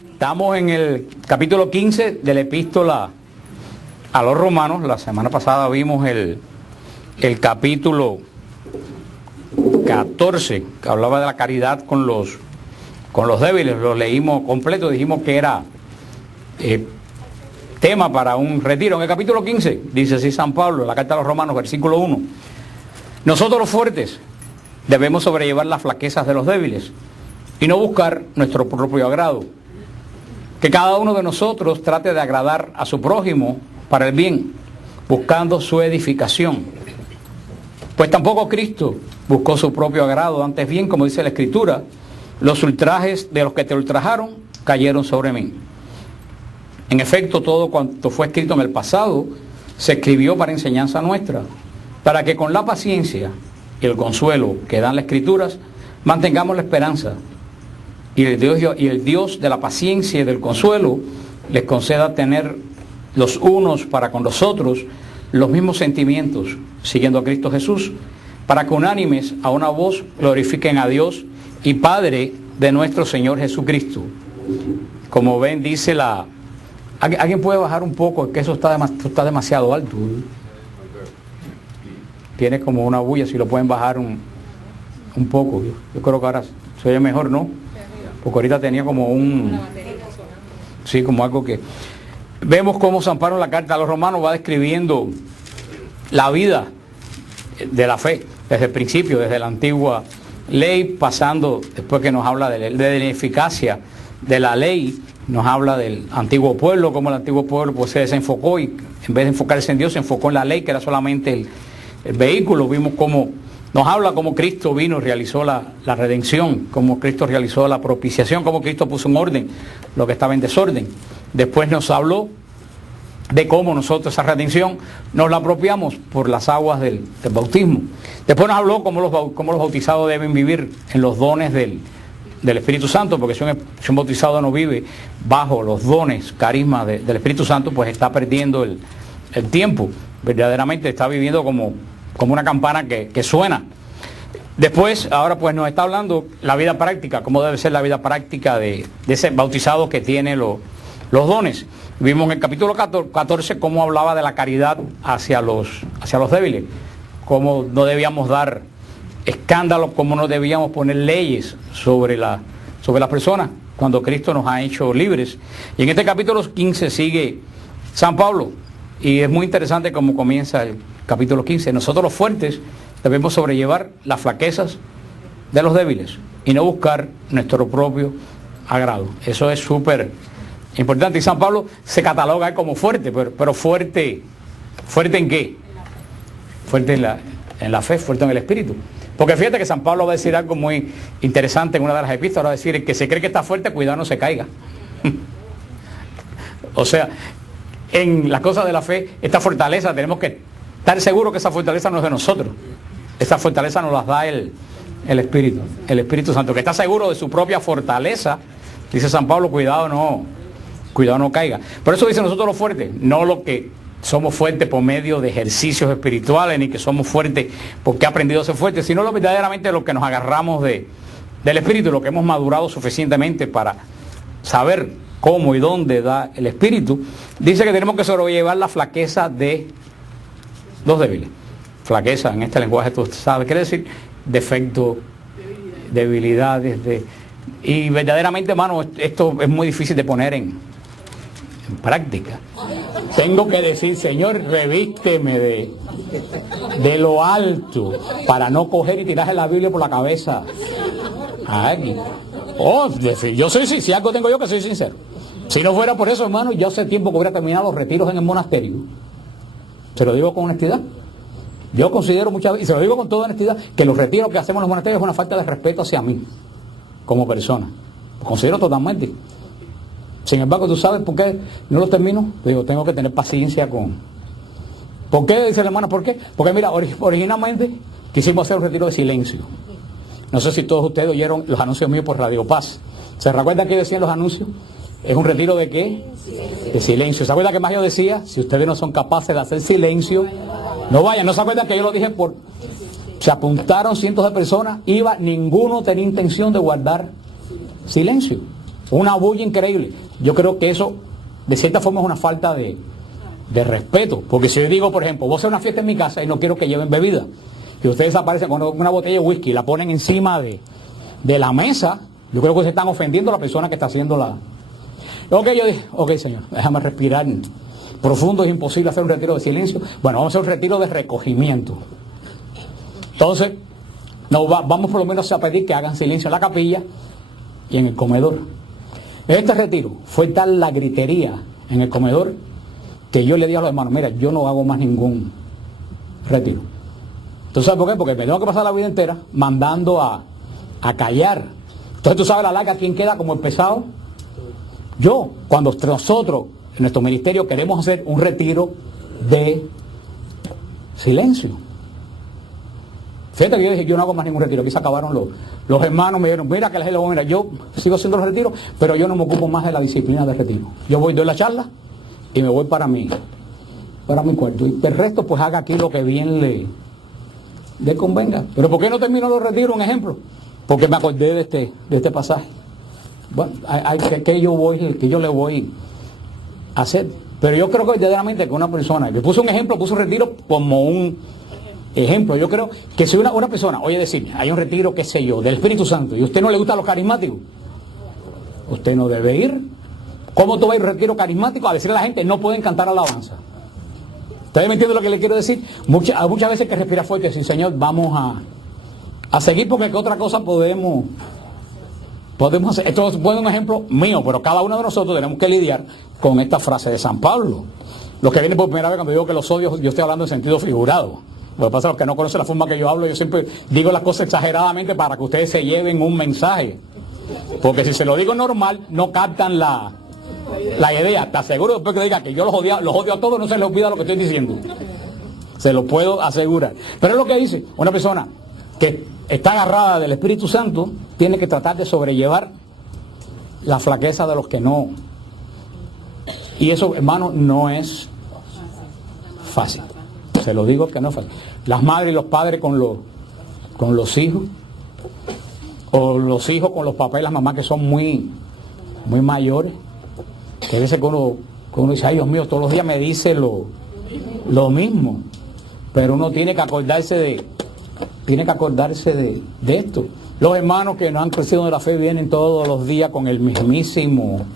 Estamos en el capítulo 15 de la epístola a los romanos. La semana pasada vimos el capítulo 14, que hablaba de la caridad con los débiles. Lo leímos completo, dijimos que era tema para un retiro. En el capítulo 15, dice así San Pablo, en la carta a los romanos, versículo 1. Nosotros los fuertes debemos sobrellevar las flaquezas de los débiles y no buscar nuestro propio agrado. Que cada uno de nosotros trate de agradar a su prójimo para el bien, buscando su edificación. Pues tampoco Cristo buscó su propio agrado, antes bien, como dice la Escritura, los ultrajes de los que te ultrajaron cayeron sobre mí. En efecto, todo cuanto fue escrito en el pasado se escribió para enseñanza nuestra, para que con la paciencia y el consuelo que dan las Escrituras mantengamos la esperanza. Y el Dios de la paciencia y del consuelo les conceda tener los unos para con los otros los mismos sentimientos, siguiendo a Cristo Jesús, para que unánimes a una voz glorifiquen a Dios y Padre de nuestro Señor Jesucristo. Como ven, dice la... ¿Alguien puede bajar un poco? Es que eso está demasiado alto. Tiene como una bulla, si lo pueden bajar un poco. Yo creo que ahora se oye mejor, ¿no? Porque ahorita tenía como sí, como algo que... Vemos cómo San Pablo en la carta a los romanos va describiendo la vida de la fe, desde el principio, desde la antigua ley, pasando, después que nos habla de la ineficacia de la ley, nos habla del antiguo pueblo, cómo el antiguo pueblo pues se desenfocó y en vez de enfocarse en Dios, se enfocó en la ley, que era solamente el vehículo. Vimos cómo nos habla cómo Cristo vino y realizó la redención, cómo Cristo realizó la propiciación, cómo Cristo puso en orden lo que estaba en desorden. Después nos habló de cómo nosotros esa redención nos la apropiamos por las aguas del bautismo. Después nos habló cómo los bautizados deben vivir en los dones del Espíritu Santo, porque si un bautizado no vive bajo los dones, carismas del Espíritu Santo, pues está perdiendo el tiempo. Verdaderamente está viviendo como una campana que suena. Después, ahora pues nos está hablando la vida práctica, cómo debe ser la vida práctica de ese bautizado que tiene los dones. Vimos en el capítulo 14 cómo hablaba de la caridad hacia los débiles, cómo no debíamos dar escándalos, cómo no debíamos poner leyes sobre las personas cuando Cristo nos ha hecho libres. Y en este capítulo 15 sigue San Pablo, y es muy interesante cómo comienza el capítulo 15. Nosotros los fuertes debemos sobrellevar las flaquezas de los débiles y no buscar nuestro propio agrado. Eso es súper importante. Y San Pablo se cataloga como fuerte, pero ¿fuerte en qué? Fuerte en la fe, fuerte en el espíritu. Porque fíjate que San Pablo va a decir algo muy interesante en una de las epístolas. Va a decir: el que se cree que está fuerte, cuidado no se caiga. O sea, en las cosas de la fe, esta fortaleza, tenemos que estar seguros que esa fortaleza no es de nosotros. Esa fortaleza nos la da el Espíritu Santo, que está seguro de su propia fortaleza. Dice San Pablo: cuidado no caiga. Por eso dice nosotros los fuertes, no lo que somos fuertes por medio de ejercicios espirituales, ni que somos fuertes porque he aprendido a ser fuertes, sino verdaderamente lo que nos agarramos del Espíritu, lo que hemos madurado suficientemente para saber cómo y dónde da el Espíritu. Dice que tenemos que sobrellevar la flaqueza de los débiles. Flaqueza, en este lenguaje tú sabes, quiere decir defectos, debilidades. Y verdaderamente, hermano, esto es muy difícil de poner en práctica. Tengo que decir: Señor, revísteme de lo alto para no coger y tirarse la Biblia por la cabeza a alguien. Yo soy, si algo tengo yo, que soy sincero. Si no fuera por eso, hermano, yo hace tiempo que hubiera terminado los retiros en el monasterio. Se lo digo con honestidad. Yo considero muchas veces, y se lo digo con toda honestidad, que los retiros que hacemos en los monasterios es una falta de respeto hacia mí, como persona. Lo considero totalmente. Sin embargo, ¿tú sabes por qué no los termino? Digo, tengo que tener paciencia con... ¿Por qué? Dice la hermana, ¿por qué? Porque mira, originalmente quisimos hacer un retiro de silencio. No sé si todos ustedes oyeron los anuncios míos por Radio Paz. ¿Se recuerdan que decían los anuncios? ¿Es un retiro de qué? De silencio. ¿Se acuerdan que más yo decía? Si ustedes no son capaces de hacer silencio, no vayan. ¿No se acuerdan que yo lo dije se apuntaron cientos de personas, ninguno tenía intención de guardar silencio? una bulla increíble. Yo creo que eso, de cierta forma, es una falta de respeto. Porque si yo digo, por ejemplo, voy a hacer una fiesta en mi casa y no quiero que lleven bebida, y ustedes aparecen con una botella de whisky y la ponen encima de la mesa, yo creo que se están ofendiendo a la persona que está haciendo la... Ok, yo dije, ok, señor, déjame respirar profundo, es imposible hacer un retiro de silencio. Bueno, vamos a hacer un retiro de recogimiento. Entonces, vamos por lo menos a pedir que hagan silencio en la capilla y en el comedor. En este retiro fue tal la gritería en el comedor que yo le dije a los hermanos, mira, yo no hago más ningún retiro. ¿Tú sabes por qué? Porque me tengo que pasar la vida entera mandando a callar. Entonces tú sabes la larga quién queda como el pesado. Yo, cuando nosotros en nuestro ministerio queremos hacer un retiro de silencio. Fíjate que yo dije, yo no hago más ningún retiro. Aquí se acabaron los hermanos, me dijeron, mira que la gente, mira, yo sigo haciendo los retiros, pero yo no me ocupo más de la disciplina del retiro. Yo doy la charla y me voy para mi cuarto. Y el resto pues haga aquí lo que bien le convenga. Pero ¿por qué no termino los retiros? Un ejemplo. Porque me acordé de este pasaje. Bueno, que yo le voy a hacer. Pero yo creo que verdaderamente que una persona, que puso un ejemplo, puso un retiro como un ejemplo. Yo creo que si una persona, oye decir, hay un retiro, qué sé yo, del Espíritu Santo, y a usted no le gustan los carismáticos, usted no debe ir. ¿Cómo tú vas a ir a un retiro carismático a decirle a la gente, no pueden cantar alabanza? ¿Ustedes me entienden lo que le quiero decir? Muchas veces que respira fuerte y decir, Señor, vamos a seguir porque qué otra cosa podemos hacer. Esto es un ejemplo mío, pero cada uno de nosotros tenemos que lidiar con esta frase de San Pablo. Los que vienen por primera vez cuando digo que los odios, yo estoy hablando en sentido figurado. Lo que pasa es que los que no conocen la forma que yo hablo, yo siempre digo las cosas exageradamente para que ustedes se lleven un mensaje. Porque si se lo digo normal, no captan la idea. Te aseguro después que digan que yo los odio a todos, no se les olvida lo que estoy diciendo. Se lo puedo asegurar. Pero es lo que dice una persona que está agarrada del Espíritu Santo, tiene que tratar de sobrellevar la flaqueza de los que no. Y eso, hermano, no es fácil. Se lo digo que no es fácil. Las madres y los padres con los hijos, o los hijos con los papás y las mamás que son muy mayores, que a veces que uno dice, ay Dios mío, todos los días me dice lo mismo, pero uno tiene que acordarse de esto. Los hermanos que no han crecido en la fe vienen todos los días con el mismísimo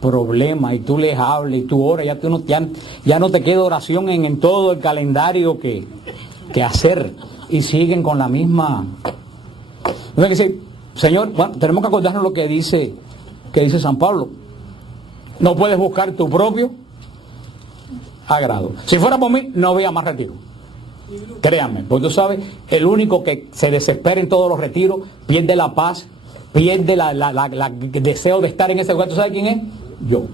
problema, y tú les hablas y tú oras, ya no te queda oración en todo el calendario que hacer, y siguen con la misma. No hay que decir, Señor, bueno, tenemos que acordarnos lo que dice San Pablo. No puedes buscar tu propio agrado. Si fuera por mí, no había más retiro. Créanme, porque tú sabes, el único que se desespera en todos los retiros, pierde la paz, pierde el deseo de estar en ese lugar. ¿Tú sabes quién es? Yo.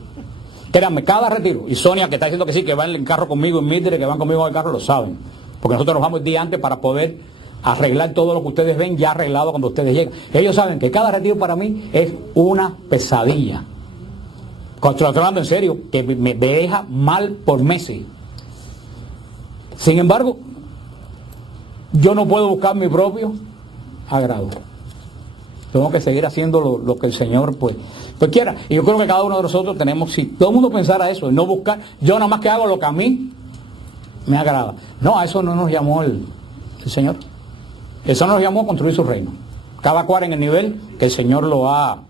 Créanme, cada retiro, y Sonia que está diciendo que sí, que va en el carro conmigo, y Mildred que van conmigo en el carro, lo saben. Porque nosotros nos vamos el día antes para poder arreglar todo lo que ustedes ven ya arreglado cuando ustedes llegan. Ellos saben que cada retiro para mí es una pesadilla. Cuando estoy hablando en serio, que me deja mal por meses. Sin embargo, yo no puedo buscar mi propio agrado. Tengo que seguir haciendo lo que el Señor pues quiera. Y yo creo que cada uno de nosotros tenemos, si todo el mundo pensara eso, no buscar, yo nada más que hago lo que a mí me agrada. No, a eso no nos llamó el Señor. Eso nos llamó a construir su reino. Cada cual en el nivel que el Señor lo ha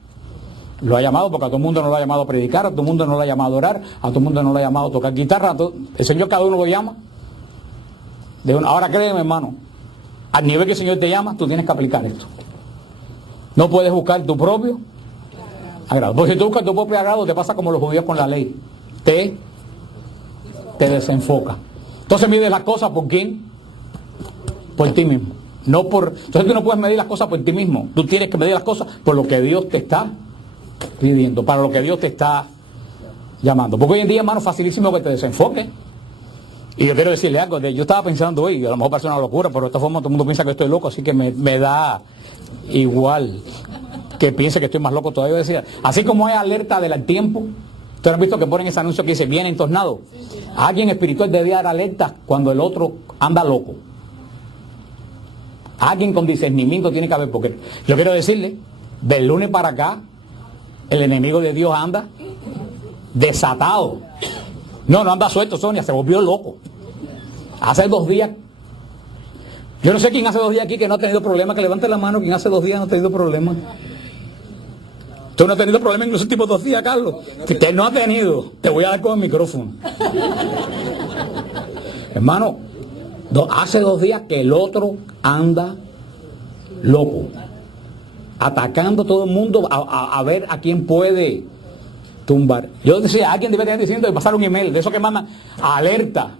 llamado, porque a todo el mundo no lo ha llamado a predicar, a todo el mundo no lo ha llamado a orar, a todo el mundo no lo ha llamado a tocar guitarra. El Señor cada uno lo llama. Ahora créeme, hermano, al nivel que el Señor te llama, tú tienes que aplicar esto. No puedes buscar tu propio agrado. Porque si tú buscas tu propio agrado, te pasa como los judíos con la ley. Te desenfoca. Entonces mides las cosas por quién? Por ti mismo. Entonces tú no puedes medir las cosas por ti mismo. Tú tienes que medir las cosas por lo que Dios te está pidiendo, para lo que Dios te está llamando. Porque hoy en día, hermano, es facilísimo que te desenfoque. Y yo quiero decirle algo, yo estaba pensando hoy, a lo mejor parece una locura, pero de esta forma todo el mundo piensa que estoy loco, así que me da igual que piense que estoy más loco todavía. Decía, así como hay alerta del tiempo, ustedes han visto que ponen ese anuncio que dice, viene entornado. Alguien espiritual debe dar alerta cuando el otro anda loco. Alguien con discernimiento tiene que haber, porque yo quiero decirle, del lunes para acá, el enemigo de Dios anda desatado. No anda suelto, Sonia, se volvió loco. Hace 2 días, yo no sé quién hace 2 días aquí que no ha tenido problemas, que levante la mano, quien hace 2 días no ha tenido problemas. ¿Tú no has tenido problemas en los últimos 2 días, Carlos? Si usted no ha tenido, te voy a dar con el micrófono. Hermano, hace 2 días que el otro anda loco, atacando a todo el mundo a ver a quién puede tumbar. Yo decía, alguien debe estar diciendo de pasar un email, de eso que mandan, alerta,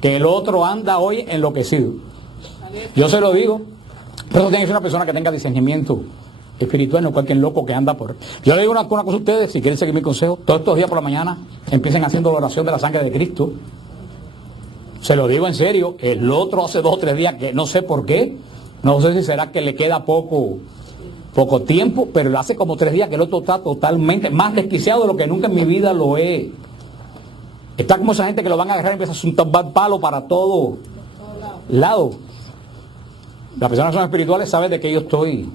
que el otro anda hoy enloquecido. Yo se lo digo, pero eso tiene que ser una persona que tenga discernimiento espiritual, no cualquier loco que anda por... Yo le digo una cosa a ustedes, si quieren seguir mi consejo, todos estos días por la mañana empiecen haciendo la oración de la sangre de Cristo. Se lo digo en serio, el otro hace 2 o 3 días que no sé por qué, no sé si será que le queda poco tiempo, pero lo hace como 3 días que el otro está totalmente más desquiciado de lo que nunca en mi vida lo he. Está como esa gente que lo van a agarrar y empieza a tumbar palo para todo lado. Las personas que son espirituales saben de qué yo estoy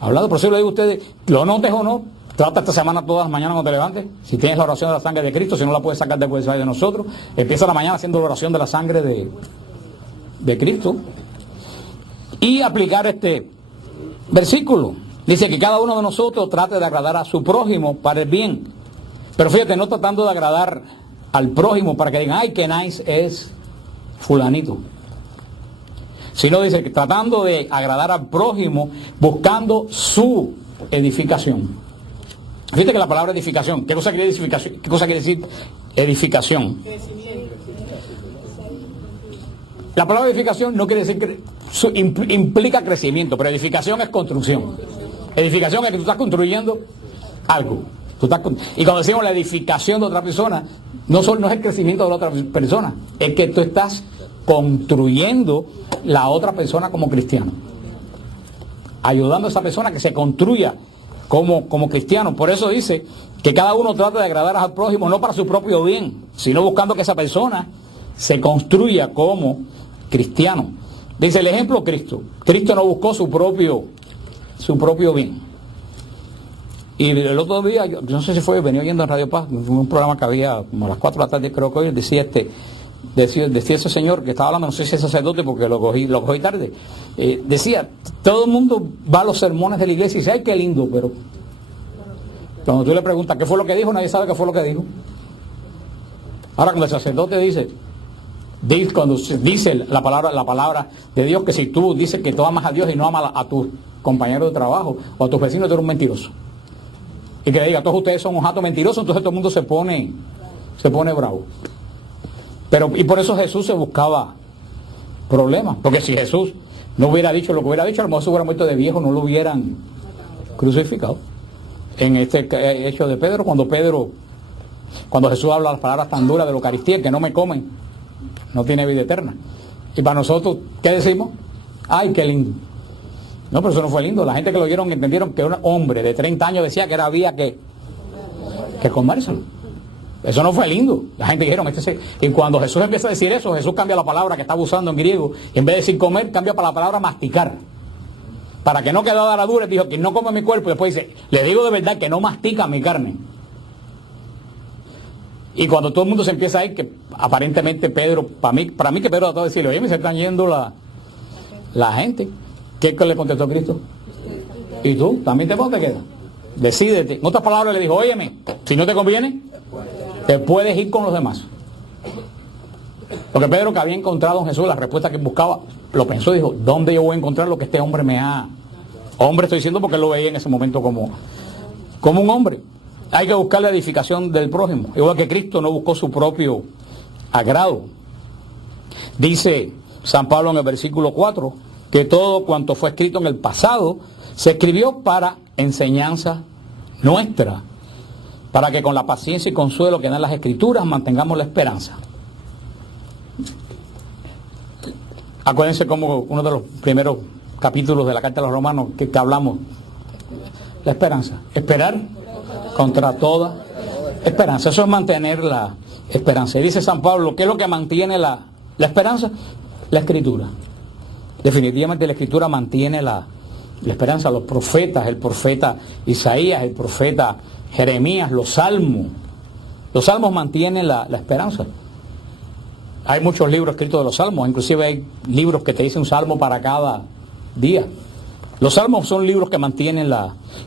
hablando. Por eso le digo a ustedes, lo notes o no, trata esta semana todas las mañanas cuando te levantes. Si tienes la oración de la sangre de Cristo, si no la puedes sacar después de nosotros, empieza la mañana haciendo la oración de la sangre de Cristo. Y aplicar este versículo. Dice que cada uno de nosotros trate de agradar a su prójimo para el bien. Pero fíjate, no tratando de agradar al prójimo para que digan, ay, qué nice es fulanito. Sino dice que tratando de agradar al prójimo, buscando su edificación. Fíjate que la palabra edificación, ¿qué cosa quiere edificación? ¿Qué cosa quiere decir edificación? La palabra edificación no quiere decir que implica crecimiento, pero edificación es construcción. Edificación es que tú estás construyendo algo. Y cuando decimos la edificación de otra persona, no es el crecimiento de la otra persona, es que tú estás construyendo la otra persona como cristiano, ayudando a esa persona que se construya como cristiano. Por eso dice que cada uno trata de agradar al prójimo, no para su propio bien, sino buscando que esa persona se construya como cristiano. Dice el ejemplo Cristo. Cristo no buscó su propio bien. Y el otro día, yo no sé si fue, venía oyendo en Radio Paz, un programa que había como a las 4 de la tarde, creo que hoy, decía ese señor que estaba hablando, no sé si es sacerdote porque lo cogí tarde, decía, todo el mundo va a los sermones de la iglesia y dice, ay, qué lindo, pero cuando tú le preguntas qué fue lo que dijo, nadie sabe qué fue lo que dijo. Ahora cuando el sacerdote cuando dice la palabra de Dios, que si tú dices que tú amas a Dios y no amas a tus compañeros de trabajo o a tus vecinos, tú eres un mentiroso. Y que le diga, todos ustedes son un jato mentiroso, entonces todo el mundo se pone bravo. Y por eso Jesús se buscaba problemas, porque si Jesús no hubiera dicho lo que hubiera dicho, a lo mejor se hubiera muerto de viejo, no lo hubieran crucificado. En este hecho de Pedro, cuando Jesús habla las palabras tan duras de la Eucaristía, que no me comen, no tiene vida eterna. Y para nosotros, ¿qué decimos? Ay, qué lindo. No, pero eso no fue lindo. La gente que lo oyeron entendieron que un hombre de 30 años decía que había que comérselo. Eso no fue lindo. La gente dijeron, y cuando Jesús empieza a decir eso, Jesús cambia la palabra que estaba usando en griego, y en vez de decir comer, cambia para la palabra masticar. Para que no quedara la dura, dijo, quien no come mi cuerpo, y después dice, le digo de verdad que no mastica mi carne. Y cuando todo el mundo se empieza a ir, que aparentemente Pedro, para mí que Pedro trató de decirle, oye, me se están yendo la gente. ¿Qué le contestó Cristo? ¿Y tú? ¿También te quedas? Decídete. En otras palabras le dijo, óyeme, si no te conviene, te puedes ir con los demás. Porque Pedro, que había encontrado en Jesús la respuesta que buscaba, lo pensó y dijo, ¿dónde yo voy a encontrar lo que este hombre me ha... Hombre estoy diciendo porque él lo veía en ese momento como un hombre. Hay que buscar la edificación del prójimo. Igual que Cristo no buscó su propio agrado. Dice San Pablo en el versículo 4, que todo cuanto fue escrito en el pasado se escribió para enseñanza nuestra, para que con la paciencia y consuelo que dan las Escrituras mantengamos la esperanza. Acuérdense como uno de los primeros capítulos de la Carta de los Romanos que hablamos, la esperanza. Esperar contra toda esperanza. Eso es mantener la esperanza. Y dice San Pablo, ¿qué es lo que mantiene la esperanza? La Escritura. Definitivamente la Escritura mantiene la La esperanza, los profetas, el profeta Isaías, el profeta Jeremías, los salmos. Los salmos mantienen la esperanza. Hay muchos libros escritos de los salmos, inclusive hay libros que te dicen un salmo para cada día. Los salmos son libros que mantienen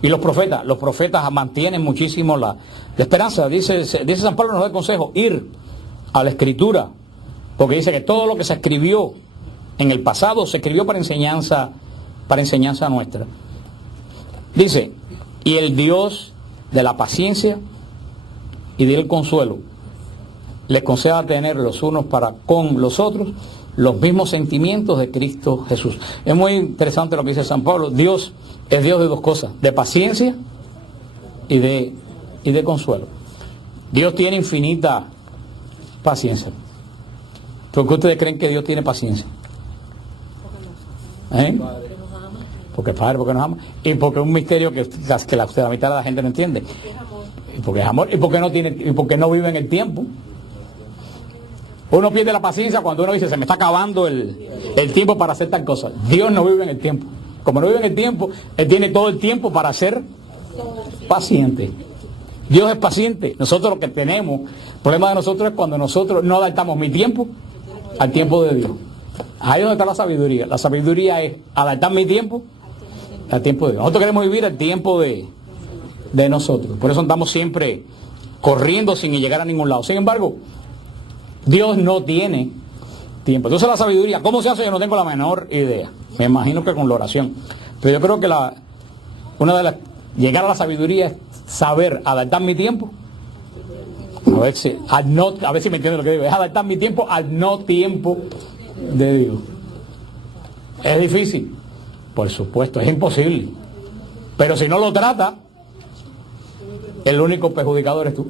y los profetas mantienen muchísimo la esperanza. Dice San Pablo, nos da el consejo, ir a la Escritura, porque dice que todo lo que se escribió en el pasado se escribió para enseñanza nuestra. Dice, y el Dios de la paciencia y del consuelo les conceda tener los unos para con los otros los mismos sentimientos de Cristo Jesús. Es muy interesante lo que dice San Pablo. Dios es Dios de dos cosas, de paciencia y de consuelo. Dios tiene infinita paciencia. ¿Por qué ustedes creen que Dios tiene paciencia? Porque es Padre, porque nos ama. Y porque es un misterio que la mitad de la gente no entiende. Y porque es amor. Y porque no vive en el tiempo. Uno pierde la paciencia cuando uno dice, se me está acabando el tiempo para hacer tal cosa. Dios no vive en el tiempo. Como no vive en el tiempo, Él tiene todo el tiempo para ser paciente. Dios es paciente. Nosotros lo que tenemos, el problema de nosotros es cuando nosotros no adaptamos mi tiempo al tiempo de Dios. Ahí es donde está la sabiduría. La sabiduría es adaptar mi tiempo al tiempo de Dios. Nosotros queremos vivir el tiempo de nosotros. Por eso andamos siempre corriendo sin llegar a ningún lado. Sin embargo, Dios no tiene tiempo. Entonces la sabiduría, ¿cómo se hace? Yo no tengo la menor idea. Me imagino que con la oración. Pero yo creo que llegar a la sabiduría es saber adaptar mi tiempo. A ver si me entienden lo que digo. Es adaptar mi tiempo al no tiempo de Dios. ¿Es difícil? Por supuesto, es imposible. Pero si no lo trata, el único perjudicador es tú.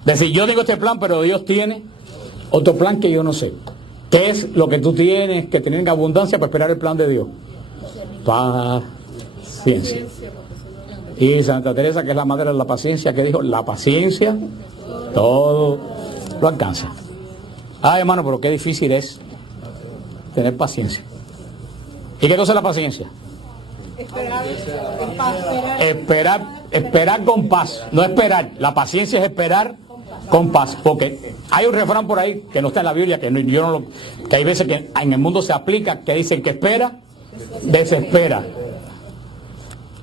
Es decir, yo tengo este plan, pero Dios tiene otro plan que yo no sé. ¿Qué es lo que tú tienes que tener en abundancia para esperar el plan de Dios? Paciencia. Y Santa Teresa, que es la madre de la paciencia, que dijo, la paciencia todo lo alcanza. Ay, hermano, pero qué difícil es tener paciencia. ¿Y qué cosa es la paciencia? Esperar con paz. No esperar. La paciencia es esperar con paz. Porque hay un refrán por ahí que no está en la Biblia, que hay veces que en el mundo se aplica, que dicen que espera, desespera.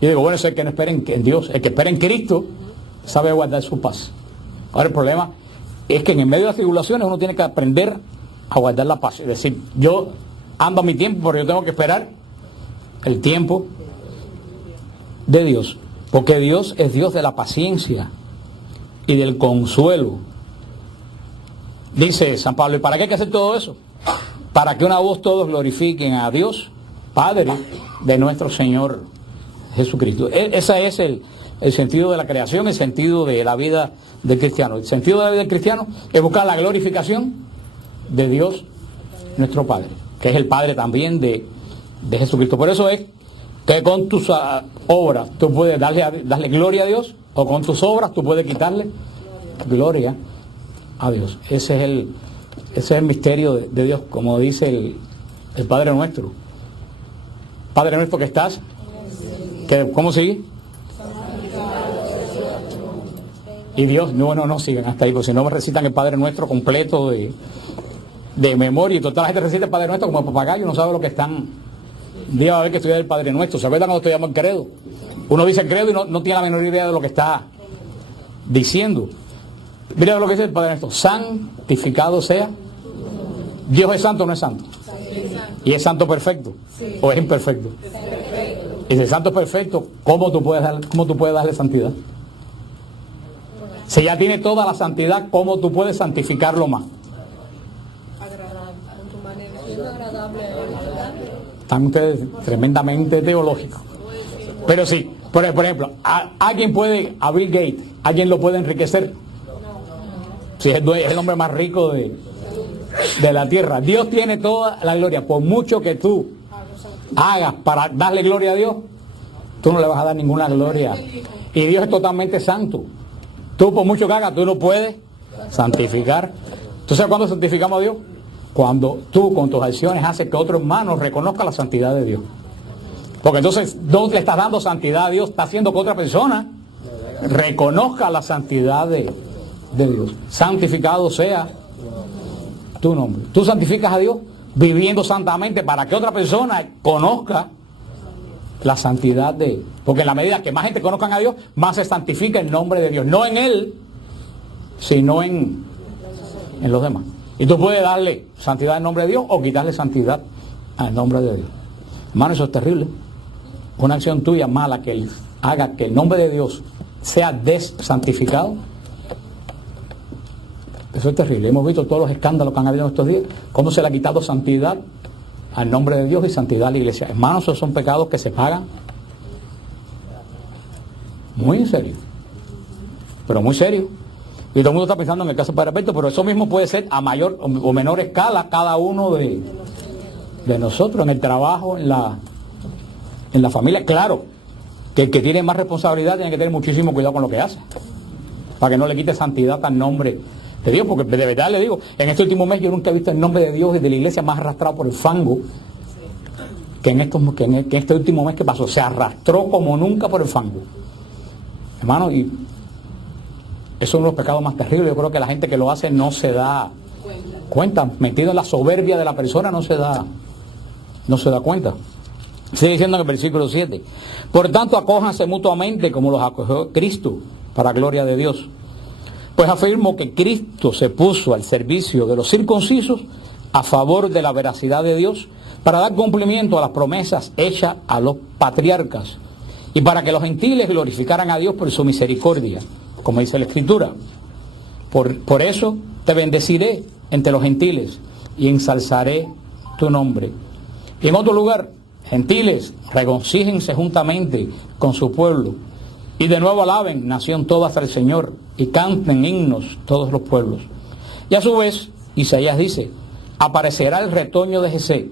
Yo digo, bueno, eso es que no espera en Dios. El que espera en Cristo sabe guardar su paz. Ahora el problema es que en medio de las tribulaciones uno tiene que aprender a guardar la paz. Es decir, yo ando a mi tiempo, pero yo tengo que esperar el tiempo de Dios. Porque Dios es Dios de la paciencia y del consuelo. Dice San Pablo, ¿y para qué hay que hacer todo eso? Para que una voz todos glorifiquen a Dios, Padre de nuestro Señor Jesucristo. Ese es el sentido de la creación, el sentido de la vida del cristiano. El sentido de la vida del cristiano es buscar la glorificación de Dios, nuestro Padre, que es el Padre también de Jesucristo. Por eso es que con tus obras tú puedes darle gloria a Dios, o con tus obras tú puedes quitarle gloria a Dios. Ese es el misterio de Dios, como dice el Padre nuestro. Padre nuestro que estás, ¿cómo sigue? Y Dios, no sigan hasta ahí, porque si no me recitan el Padre Nuestro completo de memoria, y toda la gente recita el Padre Nuestro como papagayo, no sabe lo que están. Un día va a ver que estudiar el Padre Nuestro. ¿Se acuerdan cuando estudiamos el credo? Uno dice el credo y no tiene la menor idea de lo que está diciendo. Mira lo que dice el Padre Nuestro: santificado sea. Dios es santo o no es santo. ¿Y es santo perfecto? ¿O es imperfecto? Y si el santo es perfecto, ¿cómo tú puedes darle santidad? Si ya tiene toda la santidad, ¿cómo tú puedes santificarlo más? Están ustedes tremendamente teológicos. Pero sí, por ejemplo, ¿alguien a Bill Gates, alguien lo puede enriquecer? Si es el hombre más rico de la tierra. Dios tiene toda la gloria. Por mucho que tú hagas para darle gloria a Dios, tú no le vas a dar ninguna gloria. Y Dios es totalmente santo. Tú por mucho que hagas, tú no puedes santificar. ¿Tú sabes cuándo santificamos a Dios? Cuando tú con tus acciones haces que otro hermano reconozca la santidad de Dios. Porque entonces no le estás dando santidad a Dios, está haciendo que otra persona reconozca la santidad de Dios. Santificado sea tu nombre. Tú santificas a Dios viviendo santamente para que otra persona conozca la santidad de Él. Porque en la medida que más gente conozcan a Dios, más se santifica el nombre de Dios. No en Él, sino en los demás. Y tú puedes darle santidad al nombre de Dios o quitarle santidad al nombre de Dios. Hermano, eso es terrible. Una acción tuya mala que haga que el nombre de Dios sea desantificado. Eso es terrible. Hemos visto todos los escándalos que han habido en estos días, cómo se le ha quitado santidad al nombre de Dios y santidad a la iglesia. Hermanos, esos son pecados que se pagan muy en serio, pero muy serio. Y todo el mundo está pensando en el caso de Padre Alberto, pero eso mismo puede ser a mayor o menor escala cada uno de nosotros, en el trabajo, en la familia. Claro, que el que tiene más responsabilidad tiene que tener muchísimo cuidado con lo que hace, para que no le quite santidad al nombre de Dios, porque de verdad le digo, en este último mes yo nunca he visto el nombre de Dios y de la iglesia más arrastrado por el fango que en este último mes que pasó. Se arrastró como nunca por el fango, hermano, y eso es uno de los pecados más terribles. Yo creo que la gente que lo hace no se da cuenta, metido en la soberbia de la persona, no se da cuenta. Sigue diciendo en el versículo 7, por tanto acójanse mutuamente como los acogió Cristo, para gloria de Dios. Pues afirmo que Cristo se puso al servicio de los circuncisos a favor de la veracidad de Dios, para dar cumplimiento a las promesas hechas a los patriarcas, y para que los gentiles glorificaran a Dios por su misericordia, como dice la Escritura. Por eso te bendeciré entre los gentiles y ensalzaré tu nombre. Y en otro lugar, gentiles, regocíjense juntamente con su pueblo, y de nuevo alaben nación toda hasta el Señor, y canten himnos todos los pueblos. Y a su vez, Isaías dice, aparecerá el retoño de Jesé,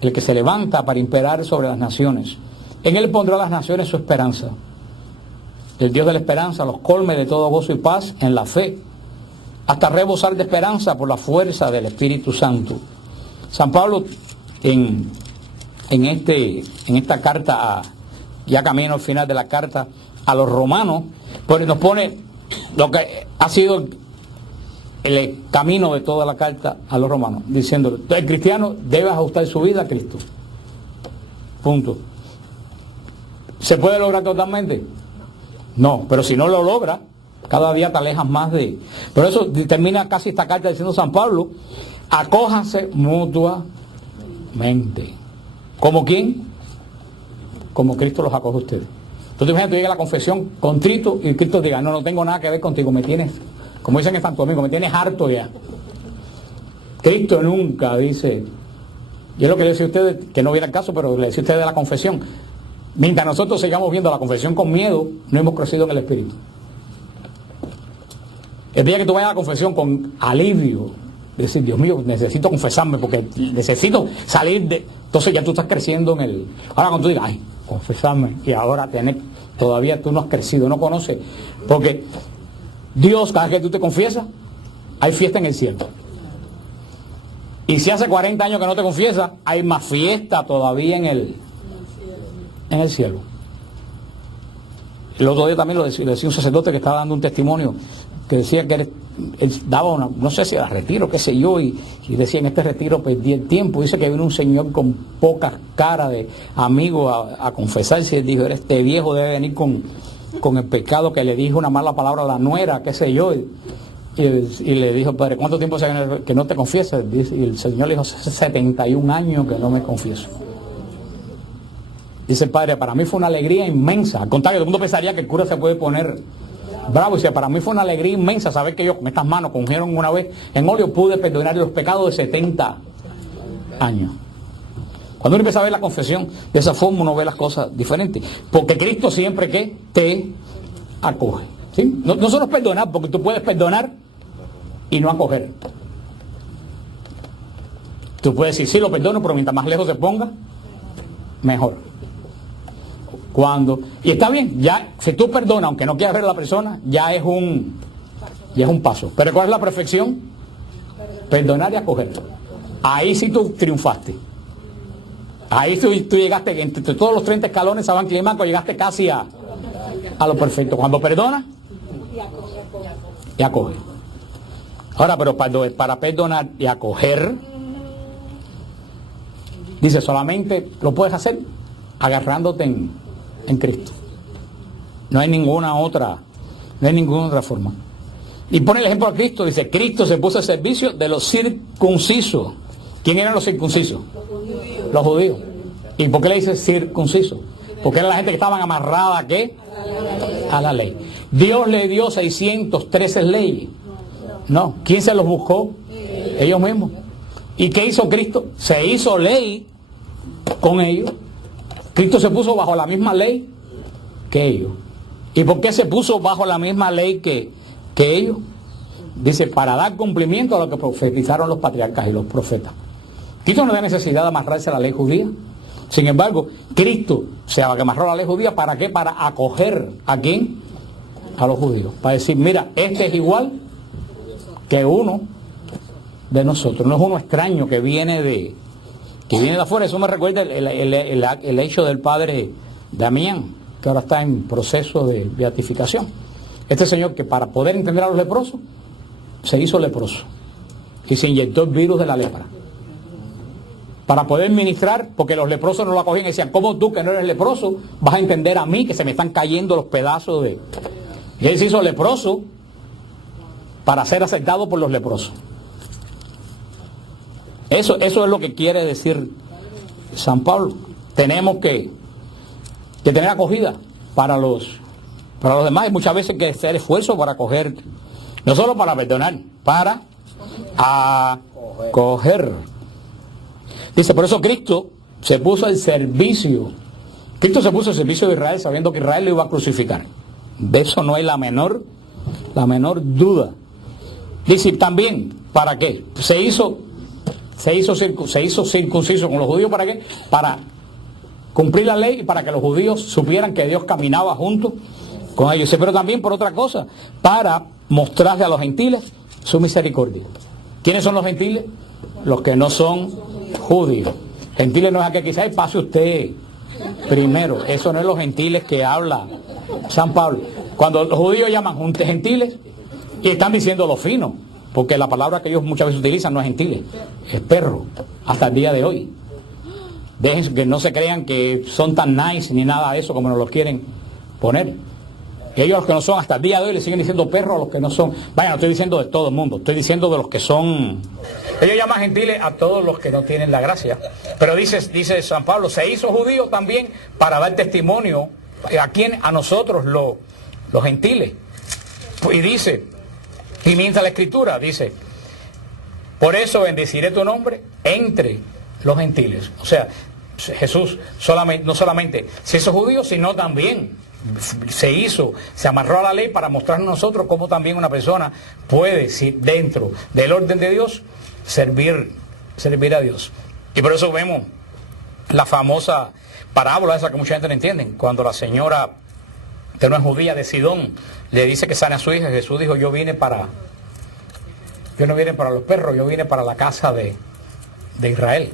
el que se levanta para imperar sobre las naciones. En él pondrá las naciones su esperanza. El Dios de la esperanza los colme de todo gozo y paz en la fe, hasta rebosar de esperanza por la fuerza del Espíritu Santo. San Pablo en esta carta, ya camino al final de la carta a los romanos, pues nos pone lo que ha sido el camino de toda la carta a los romanos, diciendo, el cristiano debe ajustar su vida a Cristo. Punto. ¿Se puede lograr totalmente? No, pero si no lo logra, cada día te alejas más de... Por eso termina casi esta carta diciendo San Pablo, acójanse mutuamente. ¿Como quién? Como Cristo los acoge a ustedes. Entonces imagínate, llega a la confesión contrito y Cristo diga, no tengo nada que ver contigo, me tienes, como dicen en Santo Domingo, me tienes harto ya. Cristo nunca dice, yo lo que le decía a ustedes, que no viene el caso, pero le decía a ustedes de la confesión, mientras nosotros sigamos viendo la confesión con miedo, no hemos crecido en el Espíritu. El día que tú vayas a la confesión con alivio, decir, Dios mío, necesito confesarme porque necesito salir de... Entonces ya tú estás creciendo en el... Ahora cuando tú digas, ay, confesarme, y ahora todavía tú no has crecido, no conoces, porque Dios, cada vez que tú te confiesas, hay fiesta en el cielo. Y si hace 40 años que no te confiesas, hay más fiesta todavía en el cielo. El otro día también lo decía un sacerdote que estaba dando un testimonio, que decía que él daba una, no sé si era retiro, qué sé yo, y decía, en este retiro perdí el tiempo. Dice que vino un señor con pocas caras de amigo a confesarse, y él dijo, este viejo debe venir con el pecado que le dijo una mala palabra a la nuera, qué sé yo, y le dijo, padre, ¿cuánto tiempo hace que no te confiesas? Y el señor le dijo, hace 71 años que no me confieso. Dice el padre, para mí fue una alegría inmensa, al contrario, todo el mundo pensaría que el cura se puede poner bravo. Dice, para mí fue una alegría inmensa saber que yo con estas manos que ungieron una vez en óleo pude perdonar los pecados de 70 años. Cuando uno empieza a ver la confesión de esa forma, uno ve las cosas diferentes, porque Cristo siempre que te acoge, ¿sí? No solo es perdonar, porque tú puedes perdonar y no acoger. Tú puedes decir, sí, lo perdono, pero mientras más lejos se ponga, mejor. Y está bien, ya, si tú perdonas, aunque no quieras ver a la persona, ya es un paso. Pero ¿cuál es la perfección? Perdonar y acoger. Ahí sí tú triunfaste. Ahí tú llegaste, entre todos los 30 escalones, Sabán Climaco, llegaste casi a lo perfecto. Cuando perdona y acoge. Ahora, pero para perdonar y acoger, dice, solamente lo puedes hacer agarrándote en Cristo. No hay ninguna otra forma. Y pone el ejemplo a Cristo, dice, Cristo se puso al servicio de los circuncisos. ¿Quién eran los circuncisos? Los judíos. ¿Y por qué le dice circunciso? Porque era la gente que estaban amarrada ¿a qué? A la ley. Dios le dio 613 leyes. No, ¿quién se los buscó? Ellos mismos. ¿Y qué hizo Cristo? Se hizo ley con ellos. Cristo se puso bajo la misma ley que ellos. ¿Y por qué se puso bajo la misma ley que ellos? Dice, para dar cumplimiento a lo que profetizaron los patriarcas y los profetas. Cristo no tiene necesidad de amarrarse a la ley judía. Sin embargo, Cristo se amarró a la ley judía, ¿para qué? Para acoger ¿a quién? A los judíos. Para decir, mira, este es igual que uno de nosotros. No es uno extraño que viene de afuera. Eso me recuerda el hecho del padre Damián, que ahora está en proceso de beatificación. Este señor que para poder entender a los leprosos, se hizo leproso. Y se inyectó el virus de la lepra. Para poder ministrar, porque los leprosos no lo acogían y decían, ¿cómo tú que no eres leproso vas a entender a mí que se me están cayendo los pedazos de...? Y él se hizo leproso para ser aceptado por los leprosos. Eso es lo que quiere decir San Pablo. Tenemos que tener acogida para los demás, y muchas veces hay que hacer esfuerzo para acoger, no solo para perdonar, para acoger. Dice, por eso Cristo se puso al servicio. Cristo se puso al servicio de Israel sabiendo que Israel lo iba a crucificar. De eso no hay la menor duda. Dice también, ¿para qué? Se hizo circunciso con los judíos, ¿para qué? Para cumplir la ley y para que los judíos supieran que Dios caminaba junto con ellos. Pero también por otra cosa, para mostrarle a los gentiles su misericordia. ¿Quiénes son los gentiles? Los que no son judíos. Gentiles no es aquel que quizás pase usted primero. Eso no es los gentiles que habla San Pablo. Cuando los judíos llaman gentiles, y están diciendo lo fino, porque la palabra que ellos muchas veces utilizan no es gentiles, es perro, hasta el día de hoy. Dejen que no se crean que son tan nice ni nada de eso como nos lo quieren poner. Ellos, los que no son, hasta el día de hoy le siguen diciendo perro a los que no son. Vaya, no estoy diciendo de todo el mundo, estoy diciendo de los que son. Ellos llaman gentiles a todos los que no tienen la gracia. Pero dice San Pablo, se hizo judío también para dar testimonio a quién, a nosotros los gentiles. Y dice, y mientras la escritura dice, por eso bendeciré tu nombre entre los gentiles. O sea, Jesús no solamente se hizo judío, sino también se amarró a la ley para mostrarnos a nosotros cómo también una persona puede, si dentro del orden de Dios, servir a Dios. Y por eso vemos la famosa parábola esa que mucha gente no entiende, cuando la señora que no es judía de Sidón le dice que sane a su hija. Jesús dijo, yo no vine para los perros, yo vine para la casa de Israel.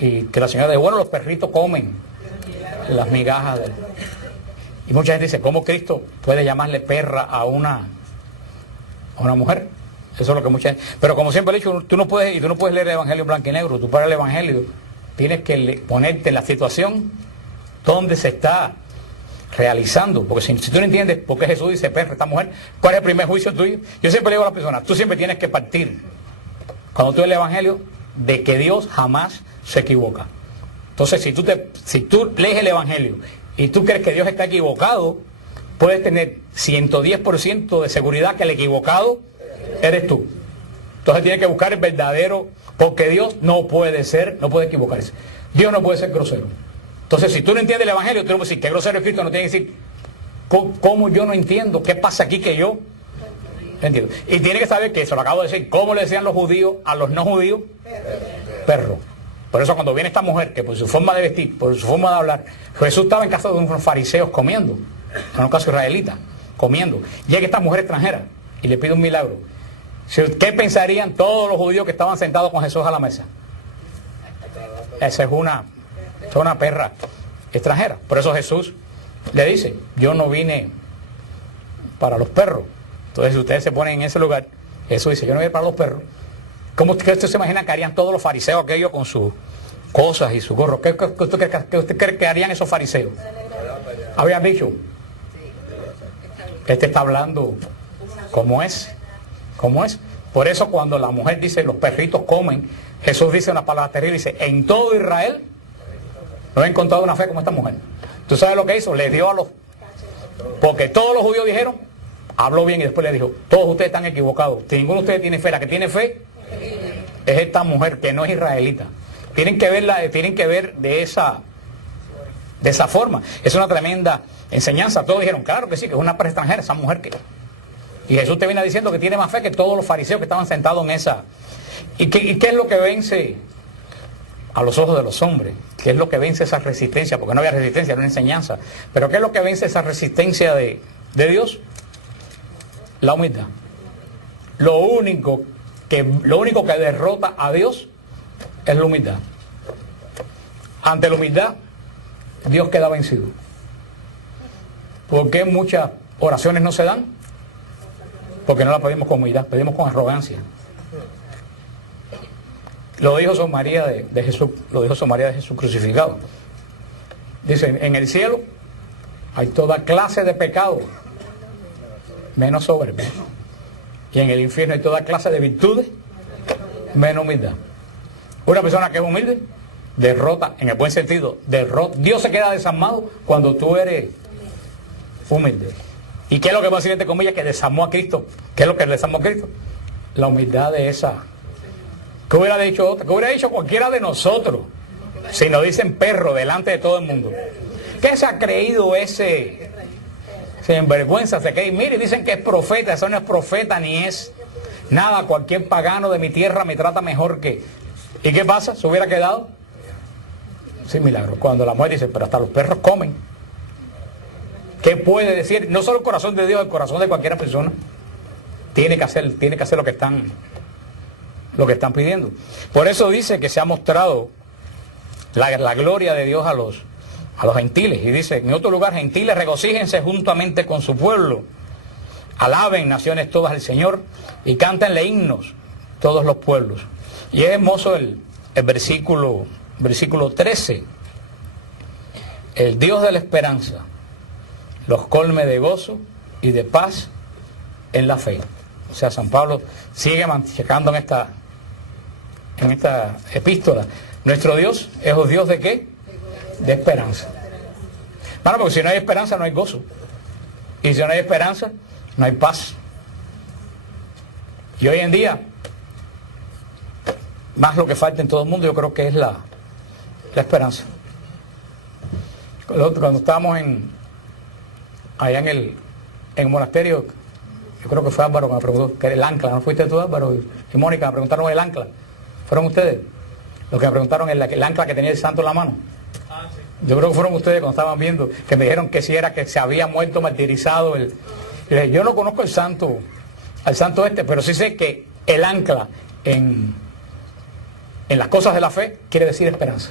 Y que la señora dice, bueno, los perritos comen las migajas de... Y mucha gente dice, ¿cómo Cristo puede llamarle perra a una mujer? Eso es lo que mucha gente... Pero como siempre he dicho, tú no puedes leer el Evangelio en blanco y negro. Tú para el Evangelio tienes que ponerte en la situación donde se está realizando. Porque si tú no entiendes por qué Jesús dice perra a esta mujer, ¿cuál es el primer juicio tuyo? Yo siempre le digo a las personas, tú siempre tienes que partir, cuando tú lees el Evangelio, de que Dios jamás se equivoca. Entonces, si tú lees el Evangelio y tú crees que Dios está equivocado, puedes tener 110% de seguridad que el equivocado eres tú. Entonces tienes que buscar el verdadero, porque Dios no puede equivocarse. Dios no puede ser grosero. Entonces, si tú no entiendes el Evangelio, tú no puedes decir que grosero es Cristo, no tienes que decir, ¿cómo yo no entiendo? ¿Qué pasa aquí que yo entiendo? Y tienes que saber que eso lo acabo de decir, ¿cómo le decían los judíos a los no judíos? Perro. Por eso cuando viene esta mujer, que por su forma de vestir, por su forma de hablar, Jesús estaba en casa de unos fariseos comiendo, en un caso israelita, comiendo. Llega esta mujer extranjera y le pide un milagro. ¿Qué pensarían todos los judíos que estaban sentados con Jesús a la mesa? Esa es una Es una perra extranjera. Por eso Jesús le dice, yo no vine para los perros. Entonces, si ustedes se ponen en ese lugar, Jesús dice, yo no vine para los perros. ¿Cómo usted se imagina que harían todos los fariseos aquellos con sus cosas y su gorro? ¿Qué usted cree que harían esos fariseos? Habían dicho, este está hablando como es. Por eso cuando la mujer dice, los perritos comen, Jesús dice una palabra terrible, dice, en todo Israel no he encontrado una fe como esta mujer. ¿Tú sabes lo que hizo? Le dio a los... Porque todos los judíos dijeron, habló bien, y después le dijo, todos ustedes están equivocados, ninguno de ustedes tiene fe. La que tiene fe es esta mujer que no es israelita. Tienen que ver de esa forma. Es una tremenda enseñanza. Todos dijeron, claro que sí, que es una perra extranjera, esa mujer que... Y Jesús te viene diciendo que tiene más fe que todos los fariseos que estaban sentados en esa... ¿Y qué es lo que vence a los ojos de los hombres? ¿Qué es lo que vence esa resistencia? Porque no había resistencia, era una enseñanza. Pero ¿qué es lo que vence esa resistencia de Dios? La humildad. Lo único que derrota a Dios es la humildad. Ante la humildad, Dios queda vencido. ¿Por qué muchas oraciones no se dan? Porque no la pedimos con humildad, pedimos con arrogancia. Lo dijo Sor María de Jesús, lo dijo Sor María de Jesús crucificado. Dice, en el cielo hay toda clase de pecado, menos soberbia. Y en el infierno hay toda clase de virtudes, menos humildad. Una persona que es humilde, derrota, en el buen sentido, derrota. Dios se queda desarmado cuando tú eres humilde. ¿Y qué es lo que va a decir entre comillas que desarmó a Cristo? ¿Qué es lo que desarmó a Cristo? La humildad de esa. ¿Qué hubiera dicho otra? ¿Qué hubiera dicho cualquiera de nosotros? Si nos dicen perro delante de todo el mundo. ¿Qué se ha creído ese sinvergüenza? Se cree, mire, dicen que es profeta. Eso no es profeta ni es nada. Cualquier pagano de mi tierra me trata mejor que... ¿Y qué pasa? ¿Se hubiera quedado? Sin milagro. Cuando la mujer dice, pero hasta los perros comen. ¿Qué puede decir? No solo el corazón de Dios, el corazón de cualquier persona. Tiene que hacer lo que están pidiendo. Por eso dice que se ha mostrado la gloria de Dios a los gentiles. Y dice, en otro lugar, gentiles, regocíjense juntamente con su pueblo. Alaben naciones todas al Señor y cántenle himnos todos los pueblos. Y es hermoso el versículo 13. El Dios de la esperanza los colme de gozo y de paz en la fe. O sea, San Pablo sigue machacando en esta epístola. Nuestro Dios es un Dios ¿de qué? De esperanza. Bueno, porque si no hay esperanza no hay gozo. Y si no hay esperanza no hay paz. Y hoy en día, más lo que falta en todo el mundo, yo creo que es la Cuando estábamos allá en el monasterio, yo creo que fue Álvaro que me preguntó, que era el ancla, ¿no fuiste tú, Álvaro? Y Mónica me preguntaron el ancla. ¿Fueron ustedes? Los que me preguntaron el ancla que tenía el santo en la mano. Yo creo que fueron ustedes cuando estaban viendo, que me dijeron que si era que se había muerto martirizado. Yo no conozco al santo pero sí sé que el ancla en las cosas de la fe quiere decir esperanza.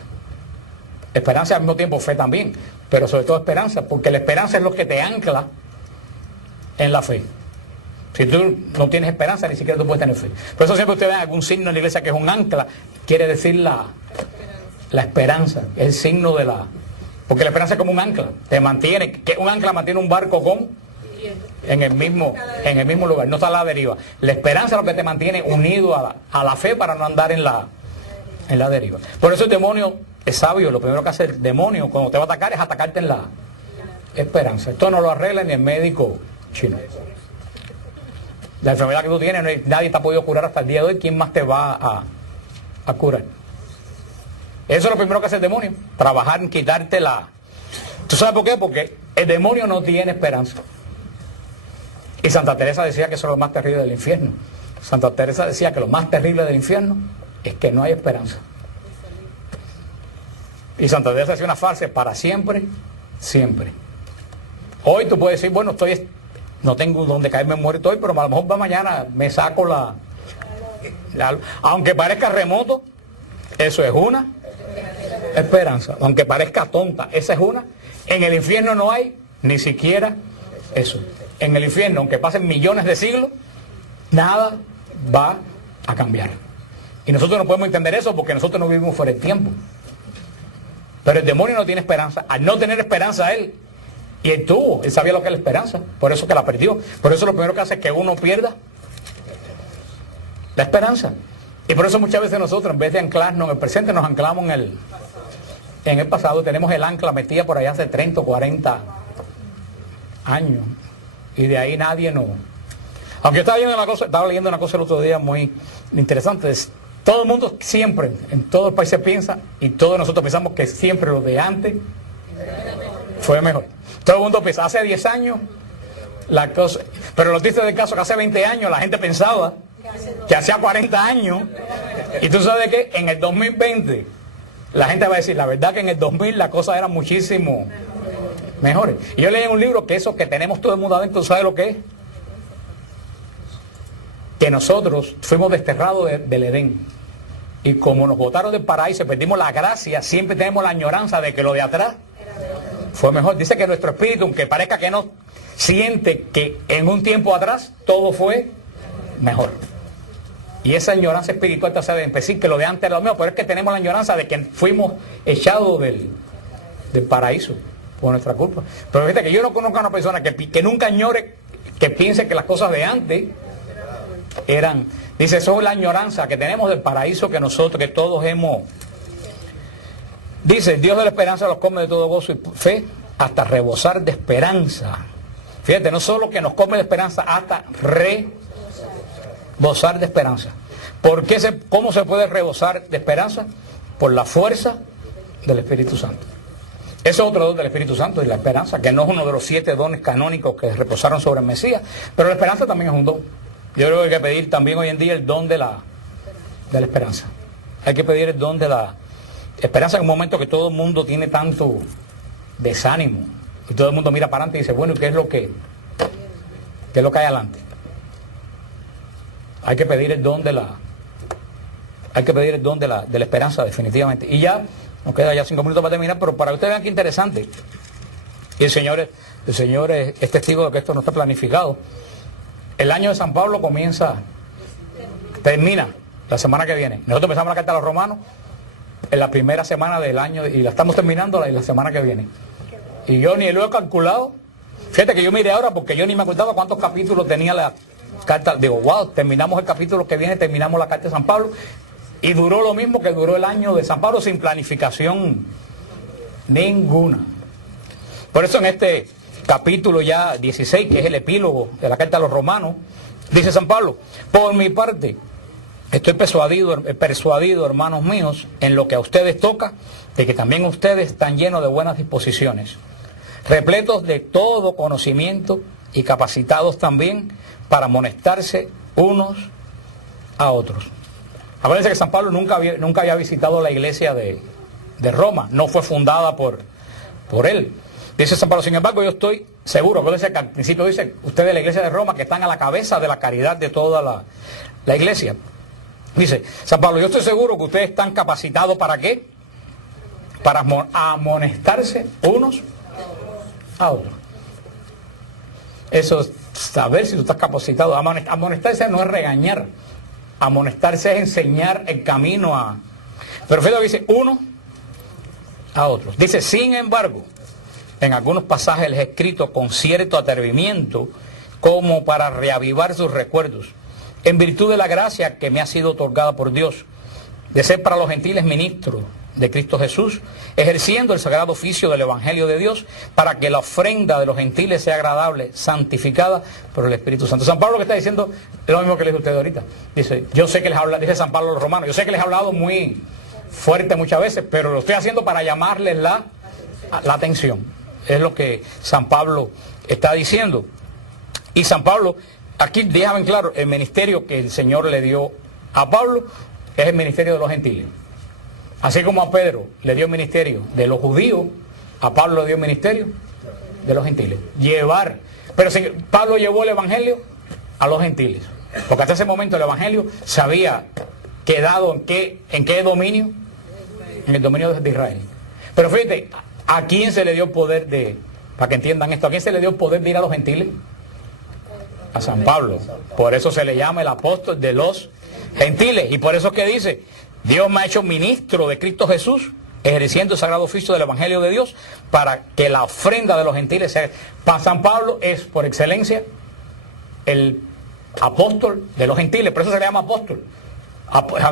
Esperanza al mismo tiempo fe también, pero sobre todo esperanza, porque la esperanza es lo que te ancla en la fe. Si tú no tienes esperanza, ni siquiera tú puedes tener fe. Por eso siempre ustedes ven algún signo en la iglesia que es un ancla, quiere decir la esperanza, es el signo de la... Porque la esperanza es como un ancla, te mantiene, que un ancla mantiene un barco en el mismo lugar, no está a la deriva. La esperanza es lo que te mantiene unido a la fe para no andar en la deriva. Por eso el demonio es sabio, lo primero que hace el demonio cuando te va a atacar es atacarte en la esperanza. Esto no lo arregla ni el médico chino. La enfermedad que tú tienes, nadie te ha podido curar hasta el día de hoy. ¿Quién más te va a curar? Eso es lo primero que hace el demonio, trabajar en quitarte la... ¿Tú sabes por qué? Porque el demonio no tiene esperanza. Y Santa Teresa decía que eso es lo más terrible del infierno. Santa Teresa decía que lo más terrible del infierno es que no hay esperanza. Y Santa Teresa decía una frase, para siempre, siempre. Hoy tú puedes decir, bueno, no tengo donde caerme muerto hoy, pero a lo mejor va mañana, me saco aunque parezca remoto, eso es una esperanza. Aunque parezca tonta, esa es una. En el infierno no hay ni siquiera eso. En el infierno, aunque pasen millones de siglos, nada va a cambiar. Y nosotros no podemos entender eso porque nosotros no vivimos fuera del tiempo. Pero el demonio no tiene esperanza. Al no tener esperanza él, y él sabía lo que es la esperanza, por eso que la perdió. Por eso lo primero que hace es que uno pierda la esperanza. Y por eso muchas veces nosotros, en vez de anclarnos en el presente, nos anclamos en el pasado. Tenemos el ancla metida por allá hace 30 o 40 años. Y de ahí nadie nos... Aunque estaba leyendo una cosa el otro día muy interesante. Todo el mundo siempre, en todos los países piensa, y todos nosotros pensamos que siempre lo de antes fue mejor. Todo el mundo piensa, hace 10 años, la cosa... Pero lo triste del caso que hace 20 años la gente pensaba que hacía 40 años, y tú sabes que en el 2020 la gente va a decir, la verdad que en el 2000 la cosa era muchísimo mejores. Y yo leí en un libro que eso que tenemos todo el mundo adentro, ¿sabe lo que es? Que nosotros fuimos desterrados del Edén. Y como nos botaron del paraíso, perdimos la gracia, siempre tenemos la añoranza de que lo de atrás fue mejor. Dice que nuestro espíritu, aunque parezca que no, siente que en un tiempo atrás todo fue mejor. Y esa añoranza espiritual te hace decir que lo de antes era lo mejor, pero es que tenemos la añoranza de que fuimos echados del paraíso por nuestra culpa. Pero fíjate que yo no conozco a una persona que nunca añore, que piense que las cosas de antes eran... Dice, eso es la añoranza que tenemos del paraíso que nosotros, que todos hemos... Dice, Dios de la esperanza los come de todo gozo y fe hasta rebosar de esperanza. Fíjate, no solo que nos come de esperanza, hasta rebosar de esperanza. ¿Cómo se puede rebosar de esperanza? Por la fuerza del Espíritu Santo. Ese es otro don del Espíritu Santo, y la esperanza, que no es uno de los 7 dones canónicos que reposaron sobre el Mesías, pero la esperanza también es un don. Yo creo que hay que pedir también hoy en día el don de la esperanza. Hay que pedir el don de la esperanza en un momento que todo el mundo tiene tanto desánimo y todo el mundo mira para adelante y dice, bueno, ¿qué es lo que hay adelante? Hay que pedir el don de la esperanza, definitivamente. Y ya nos queda ya 5 minutos para terminar, pero para que ustedes vean qué interesante. Y el Señor es testigo de que esto no está planificado. El año de San Pablo termina la semana que viene. Nosotros empezamos la carta a los romanos en la primera semana del año y la estamos terminando la semana que viene. Y yo ni lo he calculado. Fíjate que yo miré ahora porque yo ni me acordaba cuántos capítulos tenía la carta. Digo, wow, terminamos el capítulo que viene, terminamos la carta de San Pablo. Y duró lo mismo que duró el año de San Pablo sin planificación ninguna. Por eso en este capítulo ya 16, que es el epílogo de la carta a los romanos, dice San Pablo, por mi parte, estoy persuadido, hermanos míos, en lo que a ustedes toca, de que también ustedes están llenos de buenas disposiciones, repletos de todo conocimiento y capacitados también para amonestarse unos a otros. Acuérdense que San Pablo nunca había visitado la iglesia de Roma, no fue fundada por él. Dice San Pablo, sin embargo, yo estoy seguro, acuérdense que al principio dice, ustedes de la iglesia de Roma, que están a la cabeza de la caridad de toda la iglesia. Dice, San Pablo, yo estoy seguro que ustedes están capacitados ¿para qué? Para amonestarse unos a otros. Eso es saber si tú estás capacitado. Amonestarse no es regañar. Amonestarse es enseñar el camino a... Pero fíjate que dice, unos a otros. Dice, sin embargo, en algunos pasajes les he escrito con cierto atrevimiento como para reavivar sus recuerdos, en virtud de la gracia que me ha sido otorgada por Dios, de ser para los gentiles ministros de Cristo Jesús, ejerciendo el sagrado oficio del Evangelio de Dios, para que la ofrenda de los gentiles sea agradable, santificada por el Espíritu Santo. San Pablo lo que está diciendo es lo mismo que le dije a usted ahorita. Dice, yo sé que les habla, dice San Pablo a los romanos, yo sé que les he hablado muy fuerte muchas veces, pero lo estoy haciendo para llamarles la atención. Es lo que San Pablo está diciendo. Y San Pablo, aquí dejaban claro, el ministerio que el Señor le dio a Pablo es el ministerio de los gentiles. Así como a Pedro le dio el ministerio de los judíos, a Pablo le dio el ministerio de los gentiles. Pero Pablo llevó el evangelio a los gentiles. Porque hasta ese momento el evangelio se había quedado en qué dominio? en el dominio de Israel. Pero fíjate, ¿a quién se le dio poder para que entiendan esto, a quién se le dio poder de ir a los gentiles? A San Pablo. Por eso se le llama el apóstol de los gentiles. Y por eso es que dice, Dios me ha hecho ministro de Cristo Jesús, ejerciendo el sagrado oficio del Evangelio de Dios, para que la ofrenda de los gentiles sea... Para San Pablo es, por excelencia, el apóstol de los gentiles. Por eso se le llama apóstol.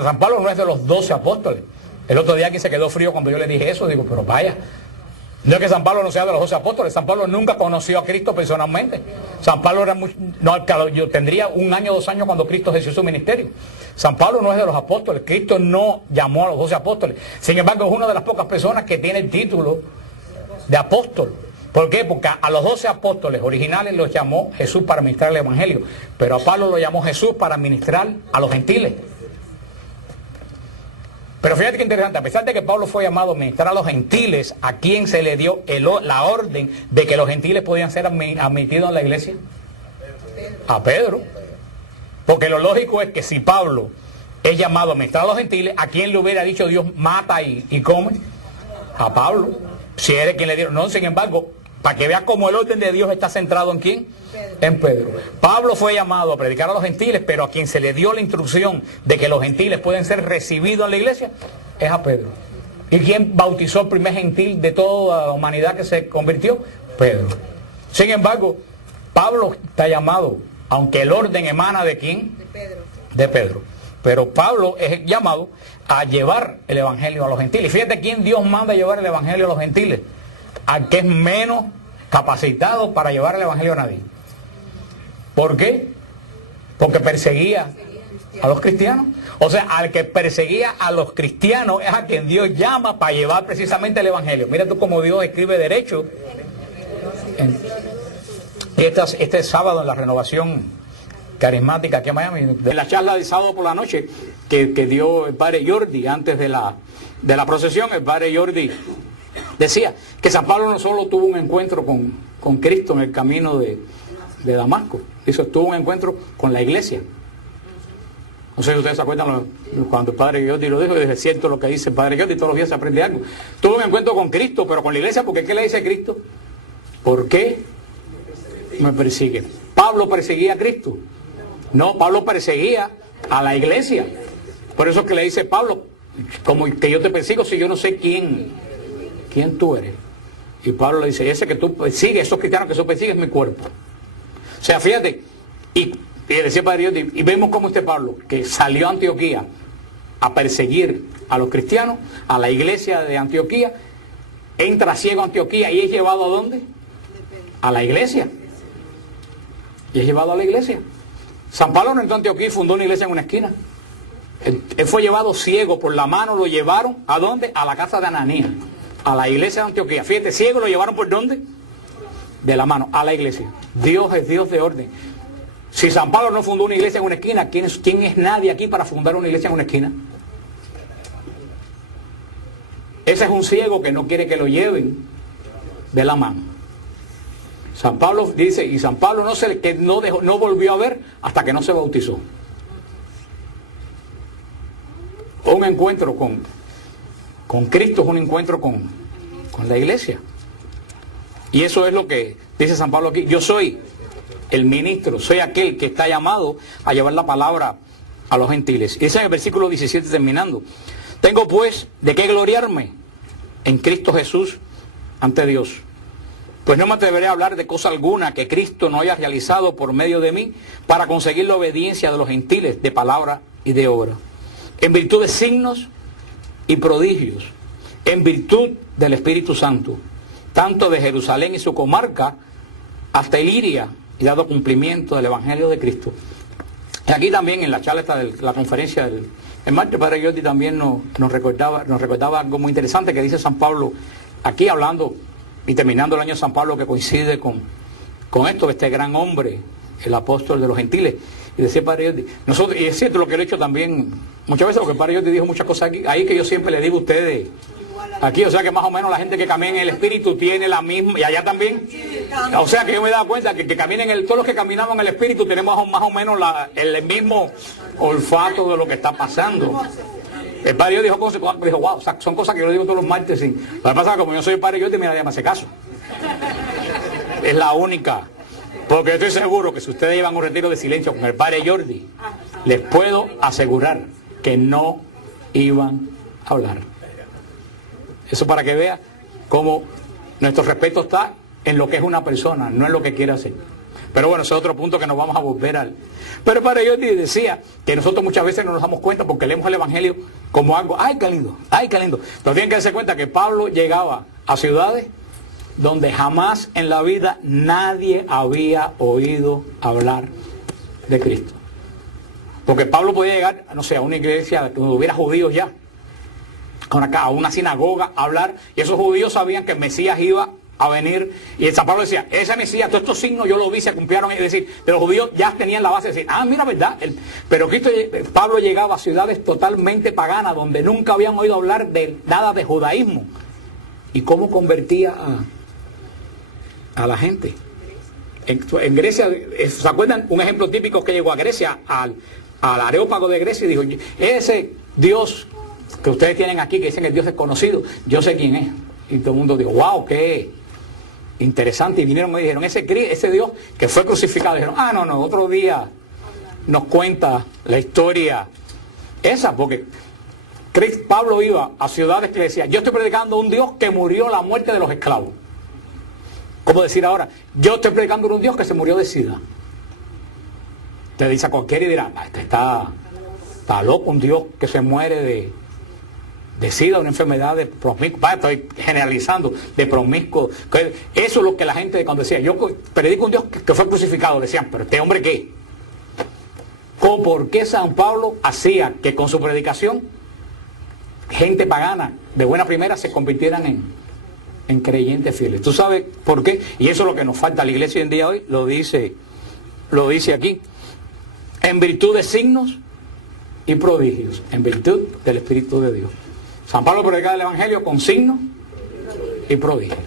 San Pablo no es de los 12 apóstoles. El otro día aquí se quedó frío cuando yo le dije eso. Digo, pero vaya, no es que San Pablo no sea de los 12 apóstoles. San Pablo nunca conoció a Cristo personalmente. San Pablo era yo tendría 1 año, 2 años cuando Cristo ejerció su ministerio. San Pablo no es de los apóstoles. Cristo no llamó a los 12 apóstoles. Sin embargo, es una de las pocas personas que tiene el título de apóstol. ¿Por qué? Porque a los 12 apóstoles originales los llamó Jesús para ministrar el Evangelio. Pero a Pablo lo llamó Jesús para ministrar a los gentiles. Pero fíjate que interesante, a pesar de que Pablo fue llamado a ministrar a los gentiles, ¿a quién se le dio la orden de que los gentiles podían ser admitidos en la iglesia? A Pedro. Porque lo lógico es que si Pablo es llamado a ministrar a los gentiles, ¿a quién le hubiera dicho Dios mata y come? A Pablo. Si eres quien le dieron. No, sin embargo, para que veas cómo el orden de Dios está centrado en quién. En Pedro. Pablo fue llamado a predicar a los gentiles, pero a quien se le dio la instrucción de que los gentiles pueden ser recibidos en la iglesia es a Pedro. ¿Y quién bautizó el primer gentil de toda la humanidad que se convirtió? Pedro. Sin embargo, Pablo está llamado, aunque el orden emana de quién? De Pedro. De Pedro. Pero Pablo es llamado a llevar el evangelio a los gentiles. Fíjate quién Dios manda a llevar el evangelio a los gentiles. Al que es menos capacitado para llevar el evangelio a nadie. ¿Por qué? Porque perseguía a los cristianos. O sea, al que perseguía a los cristianos es a quien Dios llama para llevar precisamente el evangelio. Mira tú cómo Dios escribe derecho. Este sábado en la renovación carismática aquí en Miami, de la charla de sábado por la noche que dio el padre Jordi antes de la procesión, el padre Jordi decía que San Pablo no solo tuvo un encuentro con Cristo en el camino de Damasco, eso tuvo un encuentro con la iglesia. No sé si ustedes se acuerdan cuando el padre Jordi lo dijo, es cierto lo que dice el padre Jordi, todos los días se aprende algo. Tuvo un encuentro con Cristo, pero con la iglesia, porque ¿qué le dice Cristo? ¿Por qué me persigue? ¿Pablo perseguía a Cristo? No, Pablo perseguía a la iglesia. Por eso es que le dice Pablo, como que yo te persigo si yo no sé quién tú eres. Y Pablo le dice, ese que tú persigues, esos cristianos que tú persigues es mi cuerpo. O sea, fíjate, y decía Padre Dios, y vemos cómo este Pablo, que salió a Antioquía a perseguir a los cristianos, a la iglesia de Antioquía, entra ciego a Antioquía y es llevado ¿a dónde? A la iglesia. Y es llevado a la iglesia. San Pablo no entró a Antioquía y fundó una iglesia en una esquina. Él fue llevado ciego por la mano, lo llevaron ¿a dónde? A la casa de Ananías, a la iglesia de Antioquía. Fíjate, ciego lo llevaron ¿por dónde? De la mano, a la iglesia. Dios es Dios de orden. Si San Pablo no fundó una iglesia en una esquina, ¿quién es nadie aquí para fundar una iglesia en una esquina? Ese es un ciego que no quiere que lo lleven de la mano. San Pablo dice, y San Pablo no volvió a ver hasta que no se bautizó. Un encuentro con Cristo es un encuentro con la iglesia. Y eso es lo que dice San Pablo aquí. Yo soy el ministro, soy aquel que está llamado a llevar la palabra a los gentiles. Y ese es el versículo 17 terminando. Tengo pues de qué gloriarme en Cristo Jesús ante Dios. Pues no me atreveré a hablar de cosa alguna que Cristo no haya realizado por medio de mí para conseguir la obediencia de los gentiles de palabra y de obra. En virtud de signos y prodigios, en virtud del Espíritu Santo, tanto de Jerusalén y su comarca hasta Iliria, y dado cumplimiento del Evangelio de Cristo. Y aquí también en la charla de la conferencia del martes, Padre Jordi también nos recordaba algo muy interesante que dice San Pablo, aquí hablando y terminando el año de San Pablo, que coincide con esto, este gran hombre, el apóstol de los gentiles. Y decía Padre Jordi, nosotros, y es cierto lo que le he hecho también, muchas veces lo que el Padre Jordi dijo muchas cosas aquí, ahí que yo siempre le digo a ustedes, aquí, o sea que más o menos la gente que camina en el Espíritu tiene la misma, y allá también, o sea que yo me he dado cuenta que todos los que caminamos en el Espíritu tenemos más o menos el mismo olfato de lo que está pasando. El padre Jordi dijo, wow, son cosas que yo digo todos los martes. Sí. Lo que pasa es que como yo soy el padre Jordi, mira, ya me hace caso. Es la única. Porque estoy seguro que si ustedes llevan un retiro de silencio con el padre Jordi, les puedo asegurar que no iban a hablar. Eso para que vea cómo nuestro respeto está en lo que es una persona, no en lo que quiere hacer. Pero bueno, ese es otro punto que nos vamos a volver al... Pero para Jordi decía que nosotros muchas veces no nos damos cuenta porque leemos el Evangelio como algo, ¡ay, qué lindo! ¡Ay, qué lindo! Pero tienen que darse cuenta que Pablo llegaba a ciudades donde jamás en la vida nadie había oído hablar de Cristo. Porque Pablo podía llegar, no sé, a una iglesia donde hubiera judíos ya, a una sinagoga, a hablar, y esos judíos sabían que el Mesías iba a venir, y San Pablo decía, ese Mesías, todos estos signos yo lo vi, se cumplieron, es decir, de los judíos ya tenían la base de decir, mira, verdad, pero Pablo llegaba a ciudades totalmente paganas, donde nunca habían oído hablar de nada de judaísmo, y cómo convertía a la gente. En Grecia, ¿se acuerdan? Un ejemplo típico que llegó a Grecia, al Areópago de Grecia, y dijo, ese Dios que ustedes tienen aquí, que dicen que el Dios es conocido, yo sé quién es. Y todo el mundo dijo, wow, qué interesante. Y vinieron y me dijeron, ese Dios que fue crucificado. Y dijeron, no, otro día nos cuenta la historia esa, porque Pablo iba a ciudades que le decía, yo estoy predicando a un Dios que murió la muerte de los esclavos. ¿Cómo decir ahora? Yo estoy predicando a un Dios que se murió de sida. Te dice a cualquiera y dirá, está loco, un Dios que se muere de sida, una enfermedad de promiscuo. Estoy generalizando, de promiscuo. Eso es lo que la gente cuando decía, yo predico un Dios que fue crucificado, decían, pero ¿este hombre qué? ¿Por qué San Pablo hacía que con su predicación gente pagana de buena primera se convirtieran en creyentes fieles? ¿Tú sabes por qué? Y eso es lo que nos falta a la iglesia hoy en día, lo dice aquí, en virtud de signos y prodigios, en virtud del Espíritu de Dios. San Pablo predicaba el Evangelio con signos y prodigios.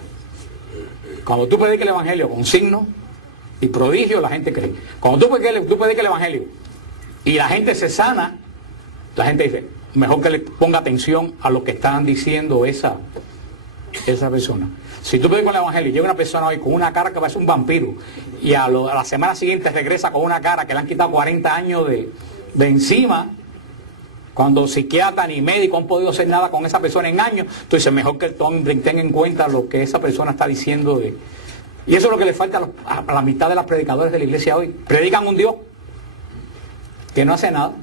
Cuando tú predicas el Evangelio con signos y prodigios, la gente cree. Cuando tú predicas el Evangelio y la gente se sana, la gente dice, mejor que le ponga atención a lo que están diciendo esa persona. Si tú predicas el Evangelio y llega una persona hoy con una cara que parece un vampiro y a la semana siguiente regresa con una cara que le han quitado 40 años de encima, cuando psiquiatra ni médico han podido hacer nada con esa persona en años, tú dices, mejor que tenga en cuenta lo que esa persona está diciendo. Y eso es lo que le falta a la mitad de los predicadores de la iglesia hoy. Predican un Dios que no hace nada.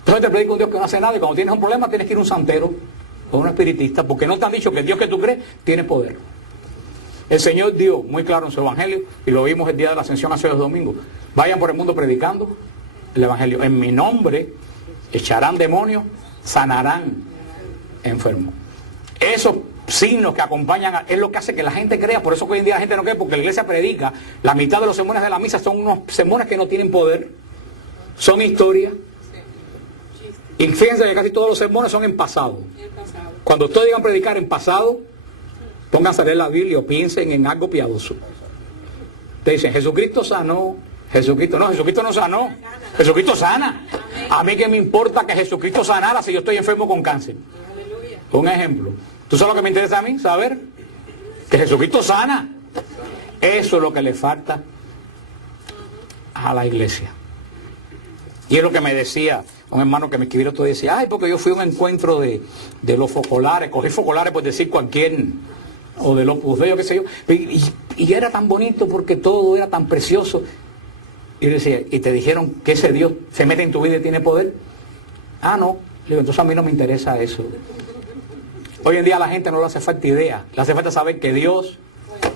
Entonces te predica un Dios que no hace nada y cuando tienes un problema tienes que ir a un santero o un espiritista, porque no te han dicho que el Dios que tú crees tiene poder. El Señor dio muy claro en su Evangelio, y lo vimos el día de la Ascensión hace 2 domingos, vayan por el mundo predicando el Evangelio. En mi nombre echarán demonios, sanarán enfermos. Esos signos que acompañan es lo que hace que la gente crea. Por eso que hoy en día la gente no cree, porque la iglesia predica. La mitad de los sermones de la misa son unos sermones que no tienen poder, son historias. Y fíjense que casi todos los sermones son en pasado. Cuando ustedes digan predicar en pasado, pónganse a leer la Biblia o piensen en algo piadoso. Te dicen, Jesucristo sanó. Jesucristo no sanó. Jesucristo sana. A mí que me importa que Jesucristo sanara si yo estoy enfermo con cáncer. Un ejemplo. ¿Tú sabes lo que me interesa a mí? Saber que Jesucristo sana. Eso es lo que le falta a la iglesia. Y es lo que me decía un hermano que me escribió otro día, decía, porque yo fui a un encuentro de los focolares, cogí focolares por decir cualquier, o de los Opus, qué sé yo, y era tan bonito porque todo era tan precioso. Y yo decía, ¿y te dijeron que ese Dios se mete en tu vida y tiene poder? No. Le digo, entonces a mí no me interesa eso. Hoy en día a la gente no le hace falta idea, le hace falta saber que Dios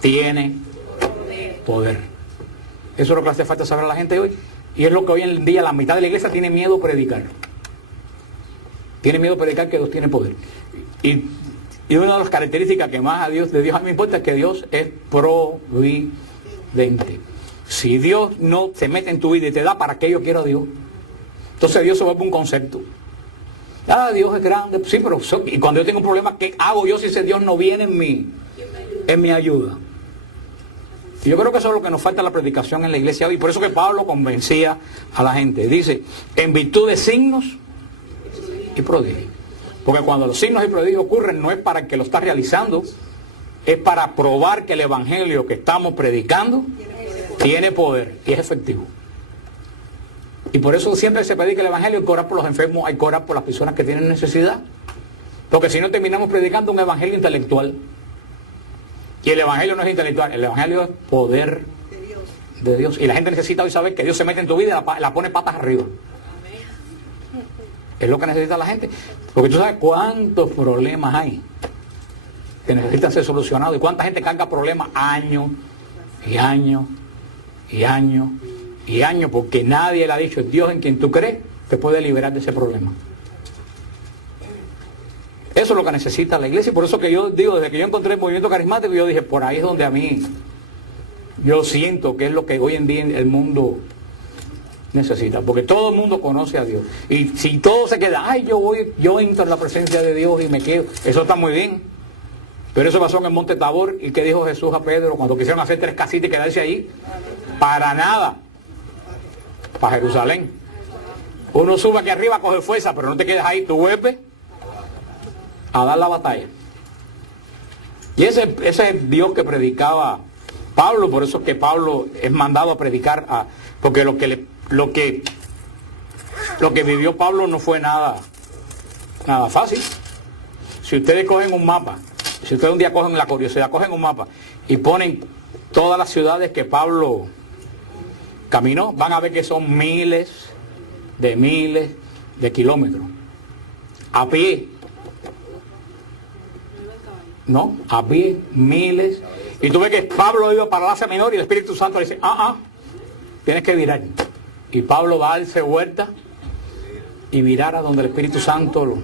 tiene poder. Eso es lo que le hace falta saber a la gente hoy. Y es lo que hoy en día la mitad de la iglesia tiene miedo a predicar. Tiene miedo a predicar que Dios tiene poder. Y una de las características que más de Dios a mí me importa es que Dios es providente. Si Dios no se mete en tu vida y te da, ¿para qué yo quiero a Dios? Entonces Dios se vuelve un concepto. Dios es grande. Sí, pero y cuando yo tengo un problema, ¿qué hago yo si ese Dios no viene en mi ayuda? Y yo creo que eso es lo que nos falta en la predicación en la iglesia hoy. Y por eso que Pablo convencía a la gente. Dice, en virtud de signos y prodigios. Porque cuando los signos y prodigios ocurren no es para el que lo está realizando, es para probar que el evangelio que estamos predicando tiene poder y es efectivo. Y por eso siempre se predica el evangelio, hay que orar por los enfermos, hay que orar por las personas que tienen necesidad. Porque si no terminamos predicando un evangelio intelectual. Y el evangelio no es intelectual, el evangelio es poder de Dios. Y la gente necesita hoy saber que Dios se mete en tu vida y la pone patas arriba. Es lo que necesita la gente. Porque tú sabes cuántos problemas hay que necesitan ser solucionados. Y cuánta gente carga problemas años y años y años y años. Porque nadie le ha dicho, Dios en quien tú crees te puede liberar de ese problema. Eso es lo que necesita la iglesia. Y por eso que yo digo, desde que yo encontré el movimiento carismático, yo dije, por ahí es donde a mí, yo siento que es lo que hoy en día el mundo necesita. Porque todo el mundo conoce a Dios. Y si todo se queda, ay, yo entro en la presencia de Dios y me quedo. Eso está muy bien. Pero eso pasó en el Monte Tabor. ¿Y qué dijo Jesús a Pedro cuando quisieron hacer 3 casitas y quedarse ahí? Para nada. Para Jerusalén. Uno sube aquí arriba, coge fuerza, pero no te quedes ahí, tú vuelves a dar la batalla. Y ese es el Dios que predicaba Pablo. Por eso es que Pablo es mandado a predicar, porque lo que vivió Pablo no fue nada fácil. Si ustedes cogen un mapa, si ustedes un día cogen la curiosidad, cogen un mapa y ponen todas las ciudades que Pablo caminó, van a ver que son miles de kilómetros a pie. No, a pie, miles. Y tú ves que Pablo iba para la Asia Menor y el Espíritu Santo le dice, tienes que virar. Y Pablo va a darse vuelta y virar a donde el Espíritu Santo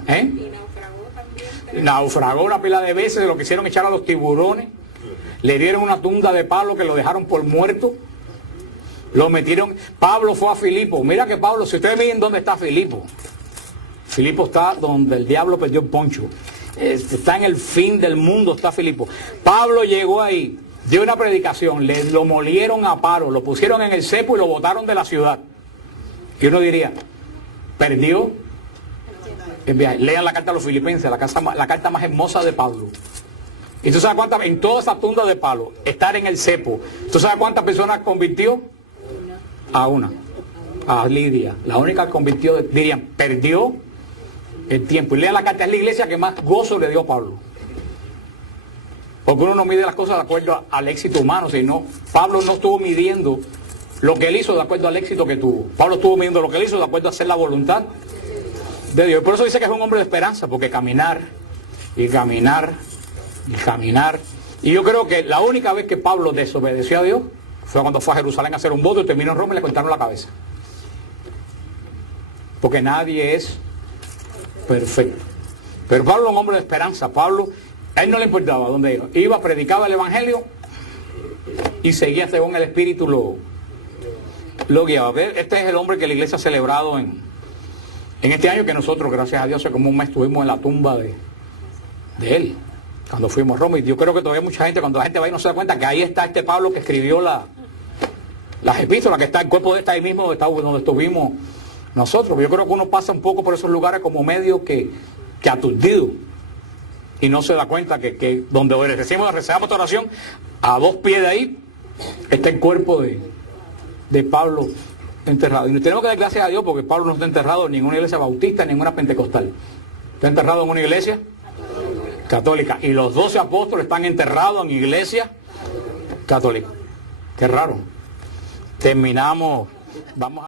naufragó una pila de veces, lo quisieron echar a los tiburones, le dieron una tunda de palo que lo dejaron por muerto, lo metieron. Pablo fue a Filipo. Mira que Pablo, si ustedes miren dónde está Filipo, Filipo está donde el diablo perdió el poncho. Está en el fin del mundo, está Filipo. Pablo llegó ahí, dio una predicación, lo molieron a paro, lo pusieron en el cepo y lo botaron de la ciudad. Y uno diría, perdió el viaje. Lean la carta a los filipenses, la carta más hermosa de Pablo. Y tú sabes cuántas, en toda esa tunda de palo, estar en el cepo, ¿tú sabes cuántas personas convirtió? A una, a Lidia, la única que convirtió, dirían, perdió el tiempo. Y lean la carta, es la iglesia que más gozo le dio a Pablo. Porque uno no mide las cosas de acuerdo al éxito humano, sino Pablo no estuvo midiendo lo que él hizo de acuerdo al éxito que tuvo. Pablo estuvo midiendo lo que él hizo de acuerdo a hacer la voluntad de Dios. Y por eso dice que es un hombre de esperanza, porque caminar y caminar y caminar. Y yo creo que la única vez que Pablo desobedeció a Dios fue cuando fue a Jerusalén a hacer un voto y terminó en Roma y le cortaron la cabeza. Porque nadie es perfecto. Pero Pablo es un hombre de esperanza. Pablo, a él no le importaba dónde iba. Iba, predicaba el evangelio y seguía según el Espíritu lo guiaba. Este es el hombre que la iglesia ha celebrado en este año, que nosotros, gracias a Dios, hace como un mes estuvimos en la tumba de él, cuando fuimos a Roma. Y yo creo que todavía mucha gente, cuando la gente va y no se da cuenta que ahí está este Pablo que escribió las epístolas, que está el cuerpo de este ahí mismo, donde estuvimos nosotros. Yo creo que uno pasa un poco por esos lugares como medio que aturdido y no se da cuenta que donde rezamos esta oración, a 2 pies de ahí está el cuerpo de Pablo enterrado. Y tenemos que dar gracias a Dios porque Pablo no está enterrado en ninguna iglesia bautista, en ninguna pentecostal. Está enterrado en una iglesia católica. Y los 12 apóstoles están enterrados en iglesia católica. Qué raro. Terminamos, vamos a...